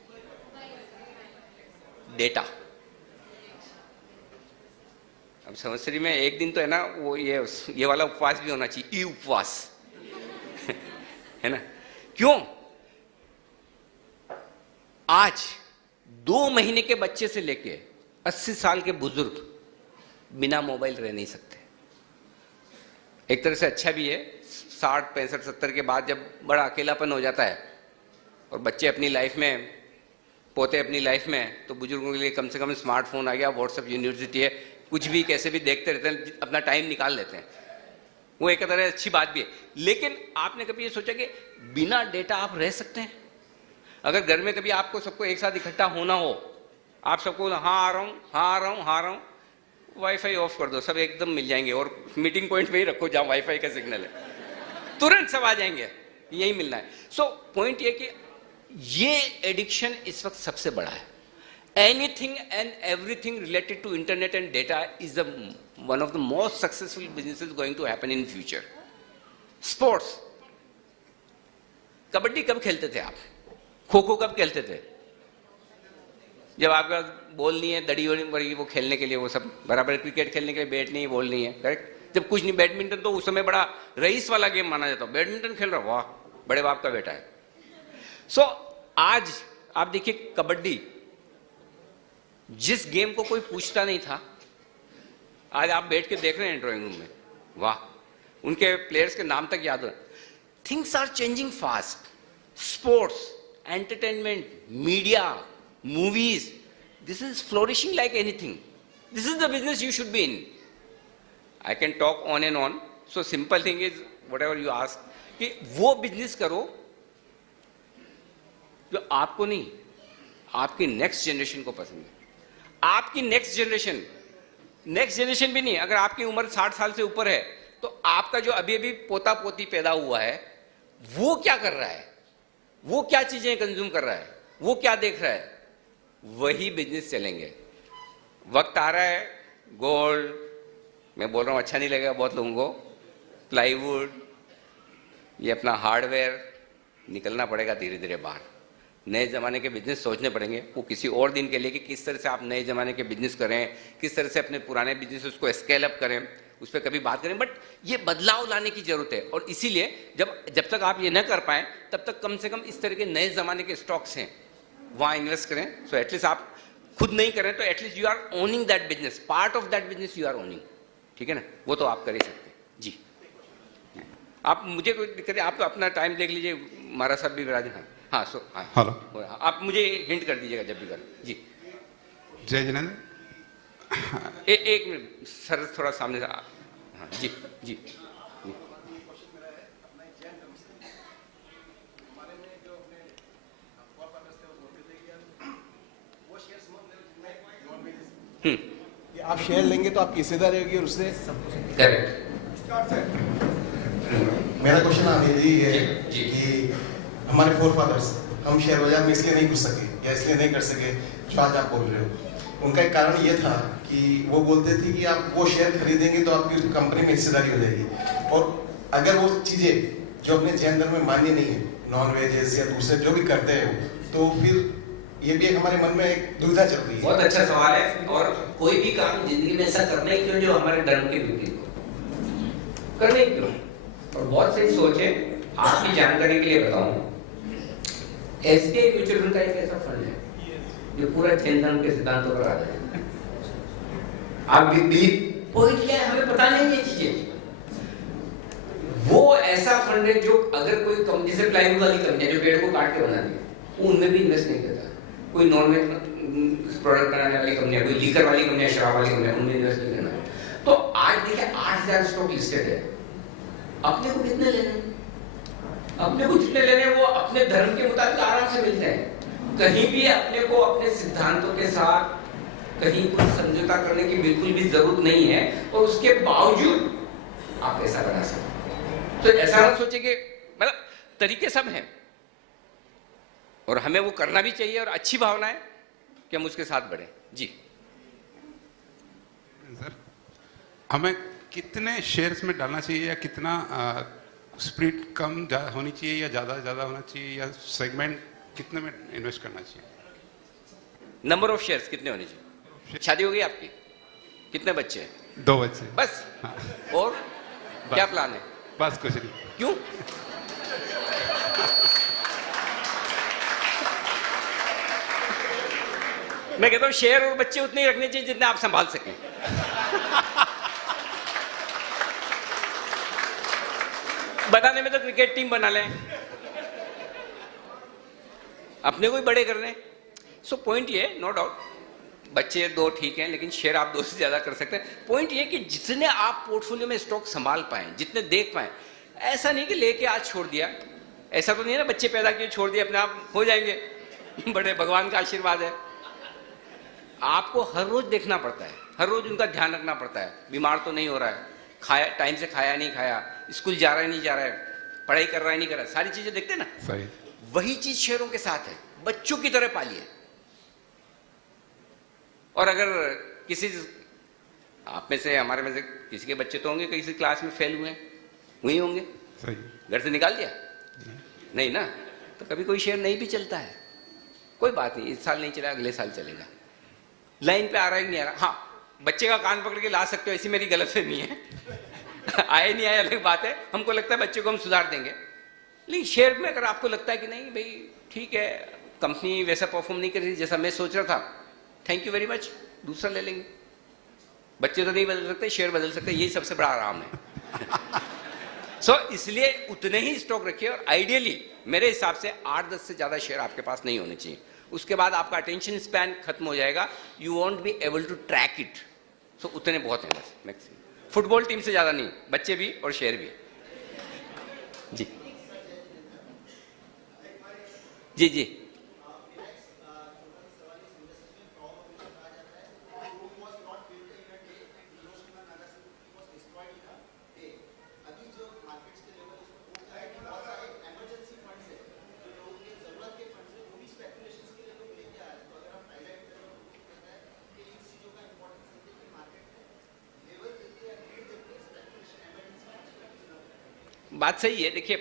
डेटा। अब संवत्सरी में एक दिन तो है ना, वो ये वाला उपवास भी होना चाहिए, ई उपवास है ना। क्यों? आज 2 महीने के बच्चे से लेके 80 साल के बुजुर्ग बिना मोबाइल रह नहीं सकते। एक तरह से अच्छा भी है, 60, 65, 70 के बाद जब बड़ा अकेलापन हो जाता है और बच्चे अपनी लाइफ में, पोते अपनी लाइफ में, तो बुजुर्गों के लिए कम से कम स्मार्टफोन आ गया, व्हाट्सएप यूनिवर्सिटी है, कुछ भी कैसे भी देखते रहते हैं, अपना टाइम निकाल लेते हैं। वो एक तरह अच्छी बात भी है। लेकिन आपने कभी ये सोचा कि बिना डेटा आप रह सकते हैं? अगर घर में कभी आपको सबको एक साथ इकट्ठा होना हो, आप सबको हाँ आ रहा हूँ, हाँ आ रहा हूँ, हाँ आ रहा हूँ, वाईफाई ऑफ कर दो, सब एकदम मिल जाएंगे। और मीटिंग पॉइंट पे ही रखो जहां वाईफाई का सिग्नल है, तुरंत सब आ जाएंगे, यही मिलना है। सो पॉइंट ये कि ये एडिक्शन इस वक्त सबसे बड़ा है। Anything and everything related to internet and data is one of the most successful businesses going to happen in future. Sports, kabaddi कब खेलते थे आप? खो खो कब खेलते थे? जब आपका बॉल नहीं है, दड़ी वड़ी वो खेलने के लिए, वो सब बराबर। क्रिकेट खेलने के लिए बैट नहीं है, बॉल नहीं है, करेक्ट। जब कुछ नहीं, बैडमिंटन तो उस समय बड़ा रईस वाला गेम माना जाता। बैडमिंटन खेल रहा, वाह, बड़े बाप का बेटा है। सो आज आप देखिए, कबड्डी जिस गेम को कोई पूछता नहीं था, आज आप बैठ के देख रहे हैं ड्राइंग रूम में, वाह, उनके प्लेयर्स के नाम तक याद हो। Things are changing fast. Sports, entertainment, media, movies, this is flourishing like anything. This is the business you should be in. I can talk on and on. So simple thing is, whatever you ask, कि वो business करो जो आपको नहीं, आपकी next generation को पसंद है। आपकी नेक्स्ट जनरेशन भी नहीं, अगर आपकी उम्र 60 साल से ऊपर है, तो आपका जो अभी अभी पोता पोती पैदा हुआ है, वो क्या कर रहा है, वो क्या चीजें कंज्यूम कर रहा है, वो क्या देख रहा है, वही बिजनेस चलेंगे। वक्त आ रहा है, गोल्ड, मैं बोल रहा हूं अच्छा नहीं लगेगा बहुत लोगों को, प्लाईवुड, ये अपना हार्डवेयर, निकलना पड़ेगा धीरे धीरे बाहर। नए ज़माने के बिजनेस सोचने पड़ेंगे, वो किसी और दिन के लिए, कि किस तरह से आप नए ज़माने के बिजनेस करें, किस तरह से अपने पुराने बिजनेस उसको स्केल अप करें, उस पर कभी बात करें। बट ये बदलाव लाने की जरूरत है। और इसीलिए जब तक आप ये न कर पाएं, तब तक कम से कम इस तरह के नए ज़माने के स्टॉक्स हैं, वहाँ इन्वेस्ट करें। सो एटलीस्ट आप खुद नहीं करें तो at least you are owning that business, part of that business you are owning, ठीक है ना। वो तो आप कर ही सकते हैं जी। आप, मुझे कोई दिक्कत है, आप तो अपना टाइम देख लीजिए, महाराज साहब भी विराज हैं। हाँ, सो हाँ, हेलो, आप मुझे हिंट कर दीजिएगा जब भी करें जी। जय जिनेंद्र, एक मिनट सर, थोड़ा सामने से, हाँ जी जी। आप शेयर लेंगे तो आपकी हिस्सेदारी होगी और उससे करेक्ट। मेरा क्वेश्चन आप यही है कि हमारे फोर फादर्स, हम शेयर बाजार में इसलिए नहीं घुस सके या इसलिए नहीं कर सके जो आज आप बोल रहे हो, उनका एक कारण ये था कि वो बोलते थे कि आप वो शेयर खरीदेंगे तो आपकी कंपनी में हिस्सेदारी हो जाएगी, और अगर वो चीजें जो अपने जैन धर्म में मान्य नहीं है, नॉन वेजेस या दूसरे जो भी करते हैं, तो फिर ये भी एक हमारे मन में एक दुविधा चल रही है। बहुत अच्छा सवाल है। और कोई भी काम जिंदगी में ऐसा करना ही क्यों जो हमारे धर्म के विपरीत हो, करना ही क्यों? और बहुत सही सोच है। आपकी जानकारी के लिए बताऊं, एसबीआई म्यूचुअल फंड का एक ऐसा फंड है जो पूरा जैन धर्म के सिद्धांतों पर आधारित है। आप बिलीव, पॉइंट क्या है, हमें पता नहीं ये चीजें। वो ऐसा फंड है जो अगर कोई कंपनी से, प्लाईवुड वाली कंपनी जो पेड़ को काट के बनाती है, उनमें भी इन्वेस्ट नहीं करता। कोई नॉन वेज प्रोडक्ट बनाने वाली कंपनी, कोई लीकर वाली कंपनी, शराब वाली कंपनी, उनमें इन्वेस्ट नहीं करना। तो आज देखिए, 8 5000 स्टॉक लिस्टेड है, अपने को कितने लेने हैं? अपने को जितने लेने हैं वो अपने धर्म के मुताबिक आराम से मिलते हैं। कहीं भी अपने को अपने सिद्धांतों के साथ कहीं कोई समझौता करने की बिल्कुल भी जरूरत नहीं है, और उसके बावजूद आप पैसा बना सकते हैं। तो ऐसा ना सोचे कि मतलब तरीके सब हैं, और हमें वो करना भी चाहिए, और अच्छी भावना है कि हम उसके साथ बढ़े। जी सर, हमें कितने शेयर्स में डालना चाहिए, या कितना स्प्लिट कम होनी चाहिए या ज्यादा होना चाहिए, या सेगमेंट कितने में इन्वेस्ट करना चाहिए? नंबर ऑफ शेयर्स कितने होने चाहिए? शादी हो गई आपकी? कितने बच्चे हैं? 2 बच्चे। बस? हाँ। और क्या प्लान है? बस कुछ नहीं। क्यों? मैं कहता हूं शेयर और बच्चे उतने ही रखने चाहिए जितने आप संभाल सकें। बनाने में तो क्रिकेट टीम बना लें, अपने को ही बड़े कर लें। सो पॉइंट ये, नो डाउट बच्चे 2 ठीक हैं, लेकिन शेयर आप 2 से ज्यादा कर सकते हैं। पॉइंट ये कि जितने आप पोर्टफोलियो में स्टॉक संभाल पाए, जितने देख पाए, ऐसा नहीं कि लेके आज छोड़ दिया। ऐसा तो नहीं है ना बच्चे पैदा किए छोड़ दिए अपने आप हो जाएंगे बड़े, भगवान का आशीर्वाद है। आपको हर रोज देखना पड़ता है, हर रोज उनका ध्यान रखना पड़ता है। बीमार तो नहीं हो रहा है, खाया टाइम से खाया नहीं खाया, स्कूल जा रहा है नहीं जा रहा है, पढ़ाई कर रहा है नहीं कर रहा है, सारी चीजें देखते हैं ना। सही। वही चीज शेयरों के साथ है, बच्चों की तरह पालिए। और अगर किसी आप में से, हमारे में से किसी के बच्चे तो होंगे किसी क्लास में फेल हुए वही होंगे, सही। घर से निकाल दिया नहीं ना, तो कभी कोई शेयर नहीं भी चलता है, कोई बात नहीं, इस साल नहीं चला अगले साल चलेगा। लाइन पे आ रहा है नहीं आ रहा, हाँ बच्चे का कान पकड़ के ला सकते हो, ऐसी मेरी गलतफहमी है आए नहीं आए अलग बात है, हमको लगता है बच्चे को हम सुधार देंगे। लेकिन शेयर में अगर आपको लगता है कि नहीं भाई ठीक है, कंपनी वैसा परफॉर्म नहीं कर रही जैसा मैं सोच रहा था, थैंक यू वेरी मच, दूसरा ले लेंगे। बच्चे तो नहीं बदल सकते, शेयर बदल सकते, यही सबसे बड़ा आराम है सो इसलिए उतने ही स्टॉक रखिए, और आइडियली मेरे हिसाब से 8-10 से ज्यादा शेयर आपके पास नहीं होने चाहिए। उसके बाद आपका अटेंशन स्पैन खत्म हो जाएगा, you won't be able to track it. So उतने बहुत हैं बस, मैक्सिमम। फुटबॉल टीम से ज्यादा नहीं, बच्चे भी और शेयर भी। जी जी जी बात सही है। देखिए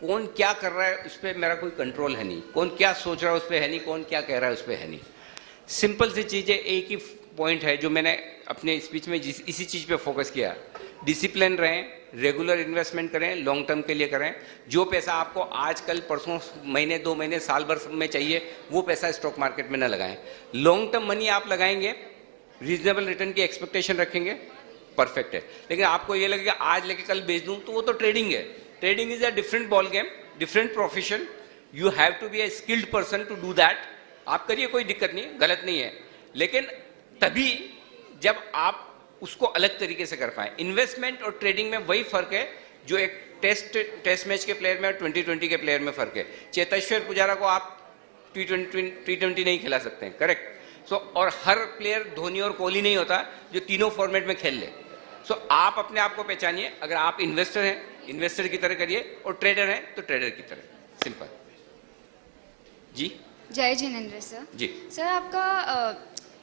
कौन क्या कर रहा है उस पर मेरा कोई कंट्रोल है नहीं, कौन क्या सोच रहा है उस पर है नहीं, कौन क्या कह रहा है उस पर है नहीं। सिंपल सी चीज़ है, एक ही पॉइंट है जो मैंने अपने स्पीच में इसी चीज़ पे फोकस किया, डिसिप्लिन रहें, रेगुलर इन्वेस्टमेंट करें, लॉन्ग टर्म के लिए करें। जो पैसा आपको आज कल परसों महीने 2 महीने साल भर में चाहिए वो पैसा स्टॉक मार्केट में न लगाएं। लॉन्ग टर्म मनी आप लगाएंगे, रीजनेबल रिटर्न की एक्सपेक्टेशन रखेंगे, परफेक्ट है। लेकिन आपको ये लगेगा आज लेके कल बेच दूं, तो वो तो ट्रेडिंग है। Trading is a different ball game, different profession, you have to be a skilled person to do that. आप करिए, कोई दिक्कत नहीं, गलत नहीं है, लेकिन तभी जब आप उसको अलग तरीके से कर पाए। इन्वेस्टमेंट और ट्रेडिंग में वही फर्क है जो एक टेस्ट मैच के प्लेयर में और 2020 के प्लेयर में फर्क है। चेतेश्वर पुजारा को आप T20 नहीं खिला सकते हैं, करेक्ट। सो और हर प्लेयर धोनी और कोहली नहीं होता जो तीनों फॉर्मेट में खेल ले। सो आप अपने आप को पहचानिए, अगर आप इन्वेस्टर हैं इन्वेस्टर की तरह करिए, और ट्रेडर हैं तो ट्रेडर की तरह, सिंपल। जी जय जिनेंद्र सर। जी सर, आपका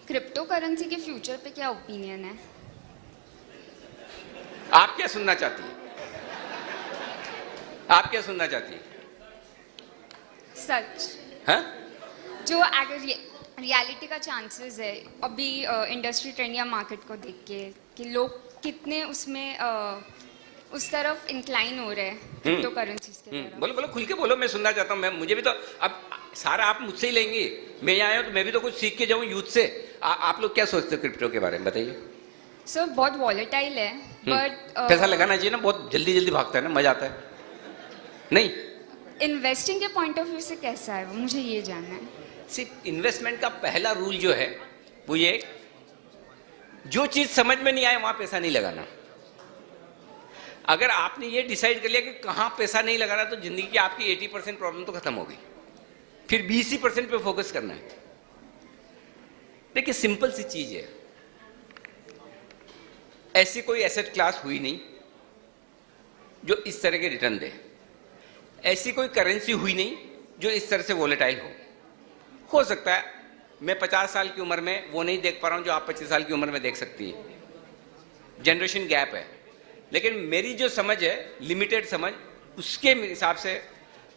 क्रिप्टो करेंसी के फ्यूचर पे क्या ओपिनियन है? आप क्या सुनना चाहती हैं? आप क्या सुनना चाहती हैं? सच। हाँ? जो अगर रियलिटी का चांसेस है अभी इंडस्ट्री ट्रेंड या मार्केट को देख के, कि लोग कितने उसमें उस तरफ इंक्लाइन हो रहे हैं क्रिप्टो करेंसीज की तरफ। बोलो बोलो, खुल के बोलो, मैं सुनना चाहता हूँ। मैं मुझे भी तो अब सारा आप मुझसे ही लेंगे, मैं यहाँ आया हूँ तो मैं भी तो कुछ सीख के जाऊँ यूथ से। आप लोग क्या सोचते हो क्रिप्टो के बारे में, बताइए। सर बहुत वॉलेटाइल है, बट पैसा लगाना चाहिए ना, बहुत जल्दी जल्दी भागता है ना, मजा आता है नहीं? इन्वेस्टिंग के पॉइंट ऑफ व्यू से कैसा है वो मुझे ये जानना है। सिर्फ इन्वेस्टमेंट का पहला रूल जो है वो ये, जो चीज समझ में नहीं आए वहां पैसा नहीं लगाना। अगर आपने ये डिसाइड कर लिया कि कहां पैसा नहीं लगाना, तो जिंदगी की आपकी 80% प्रॉब्लम तो खत्म हो गई। फिर 20% पे फोकस करना है। देखिए सिंपल सी चीज है, ऐसी कोई एसेट क्लास हुई नहीं जो इस तरह के रिटर्न दे, ऐसी कोई करेंसी हुई नहीं जो इस तरह से वोलेटाइल हो सकता है मैं 50 साल की उम्र में वो नहीं देख पा रहा हूं जो आप 25 साल की उम्र में देख सकती है, जनरेशन गैप है, लेकिन मेरी जो समझ है लिमिटेड समझ, उसके हिसाब से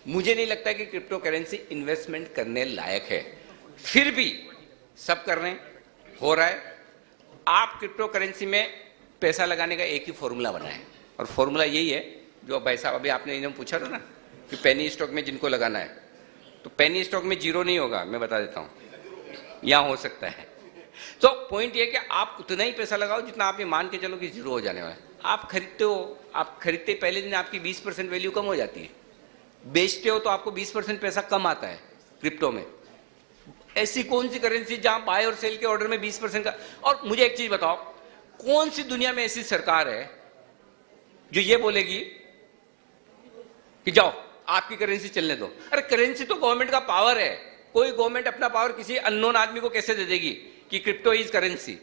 मुझे नहीं लगता कि क्रिप्टो करेंसी इन्वेस्टमेंट करने लायक है। फिर भी सब कर रहे हैं, हो रहा है। आप क्रिप्टो करेंसी में पैसा लगाने का एक ही फॉर्मूला बनाएं, और फॉर्मूला यही है जो भाई साहब अभी आपने इन्हें पूछा था ना कि पेनी स्टॉक में जिनको लगाना है, तो पेनी स्टॉक में जीरो नहीं होगा, मैं बता देता हूं, यहां हो सकता है। तो पॉइंट ये कि आप उतना ही पैसा लगाओ जितना आप ये मान के चलो कि जीरो हो जाने वाला है। आप खरीदते हो, आप खरीदते पहले दिन आपकी 20% वैल्यू कम हो जाती है, बेचते हो तो आपको 20% पैसा कम आता है क्रिप्टो में। ऐसी कौन सी करेंसी जहां बाय और सेल के ऑर्डर में 20% का। और मुझे एक चीज बताओ, कौन सी दुनिया में ऐसी सरकार है जो ये बोलेगी कि जाओ आपकी करेंसी चलने दो? अरे करेंसी तो गवर्नमेंट का पावर है, कोई गवर्नमेंट अपना पावर किसी अननोन आदमी को कैसे दे देगी कि क्रिप्टो इज करेंसी?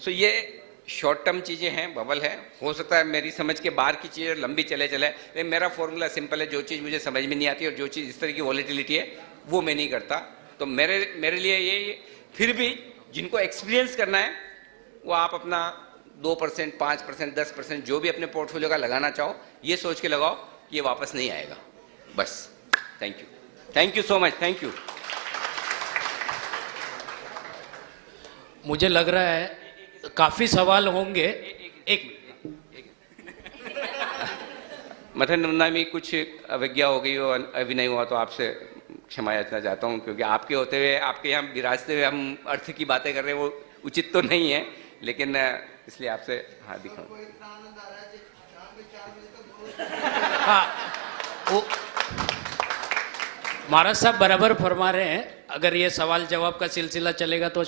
सो ये शॉर्ट टर्म चीजें हैं, बबल है, हो सकता है मेरी समझ के बाहर की चीजें लंबी चले, लेकिन मेरा फॉर्मूला सिंपल है, जो चीज मुझे समझ में नहीं आती और जो चीज इस तरह की वॉलेटिलिटी है वो मैं नहीं करता। तो मेरे लिए ये फिर भी जिनको एक्सपीरियंस करना है वो आप अपना 2%, 5%, 10% जो भी अपने पोर्टफोलियो का लगाना चाहो, ये सोच के लगाओ कि ये वापस नहीं आएगा, बस। Thank you so much, thank you. मुझे लग रहा है काफी सवाल होंगे। एक मथन नंदा में कुछ अवज्ञा हो गई हो, अभी हुआ तो आपसे क्षमा याचना चाहता हूँ, क्योंकि आपके होते हुए, आपके यहाँ विराजते हुए हम अर्थ की बातें कर रहे हैं, वो उचित तो नहीं है, लेकिन इसलिए आपसे हाँ दिखाऊं। हाँ, वो महाराज साहब बराबर फरमा रहे हैं। अगर ये सवाल जवाब का सिलसिला चलेगा तो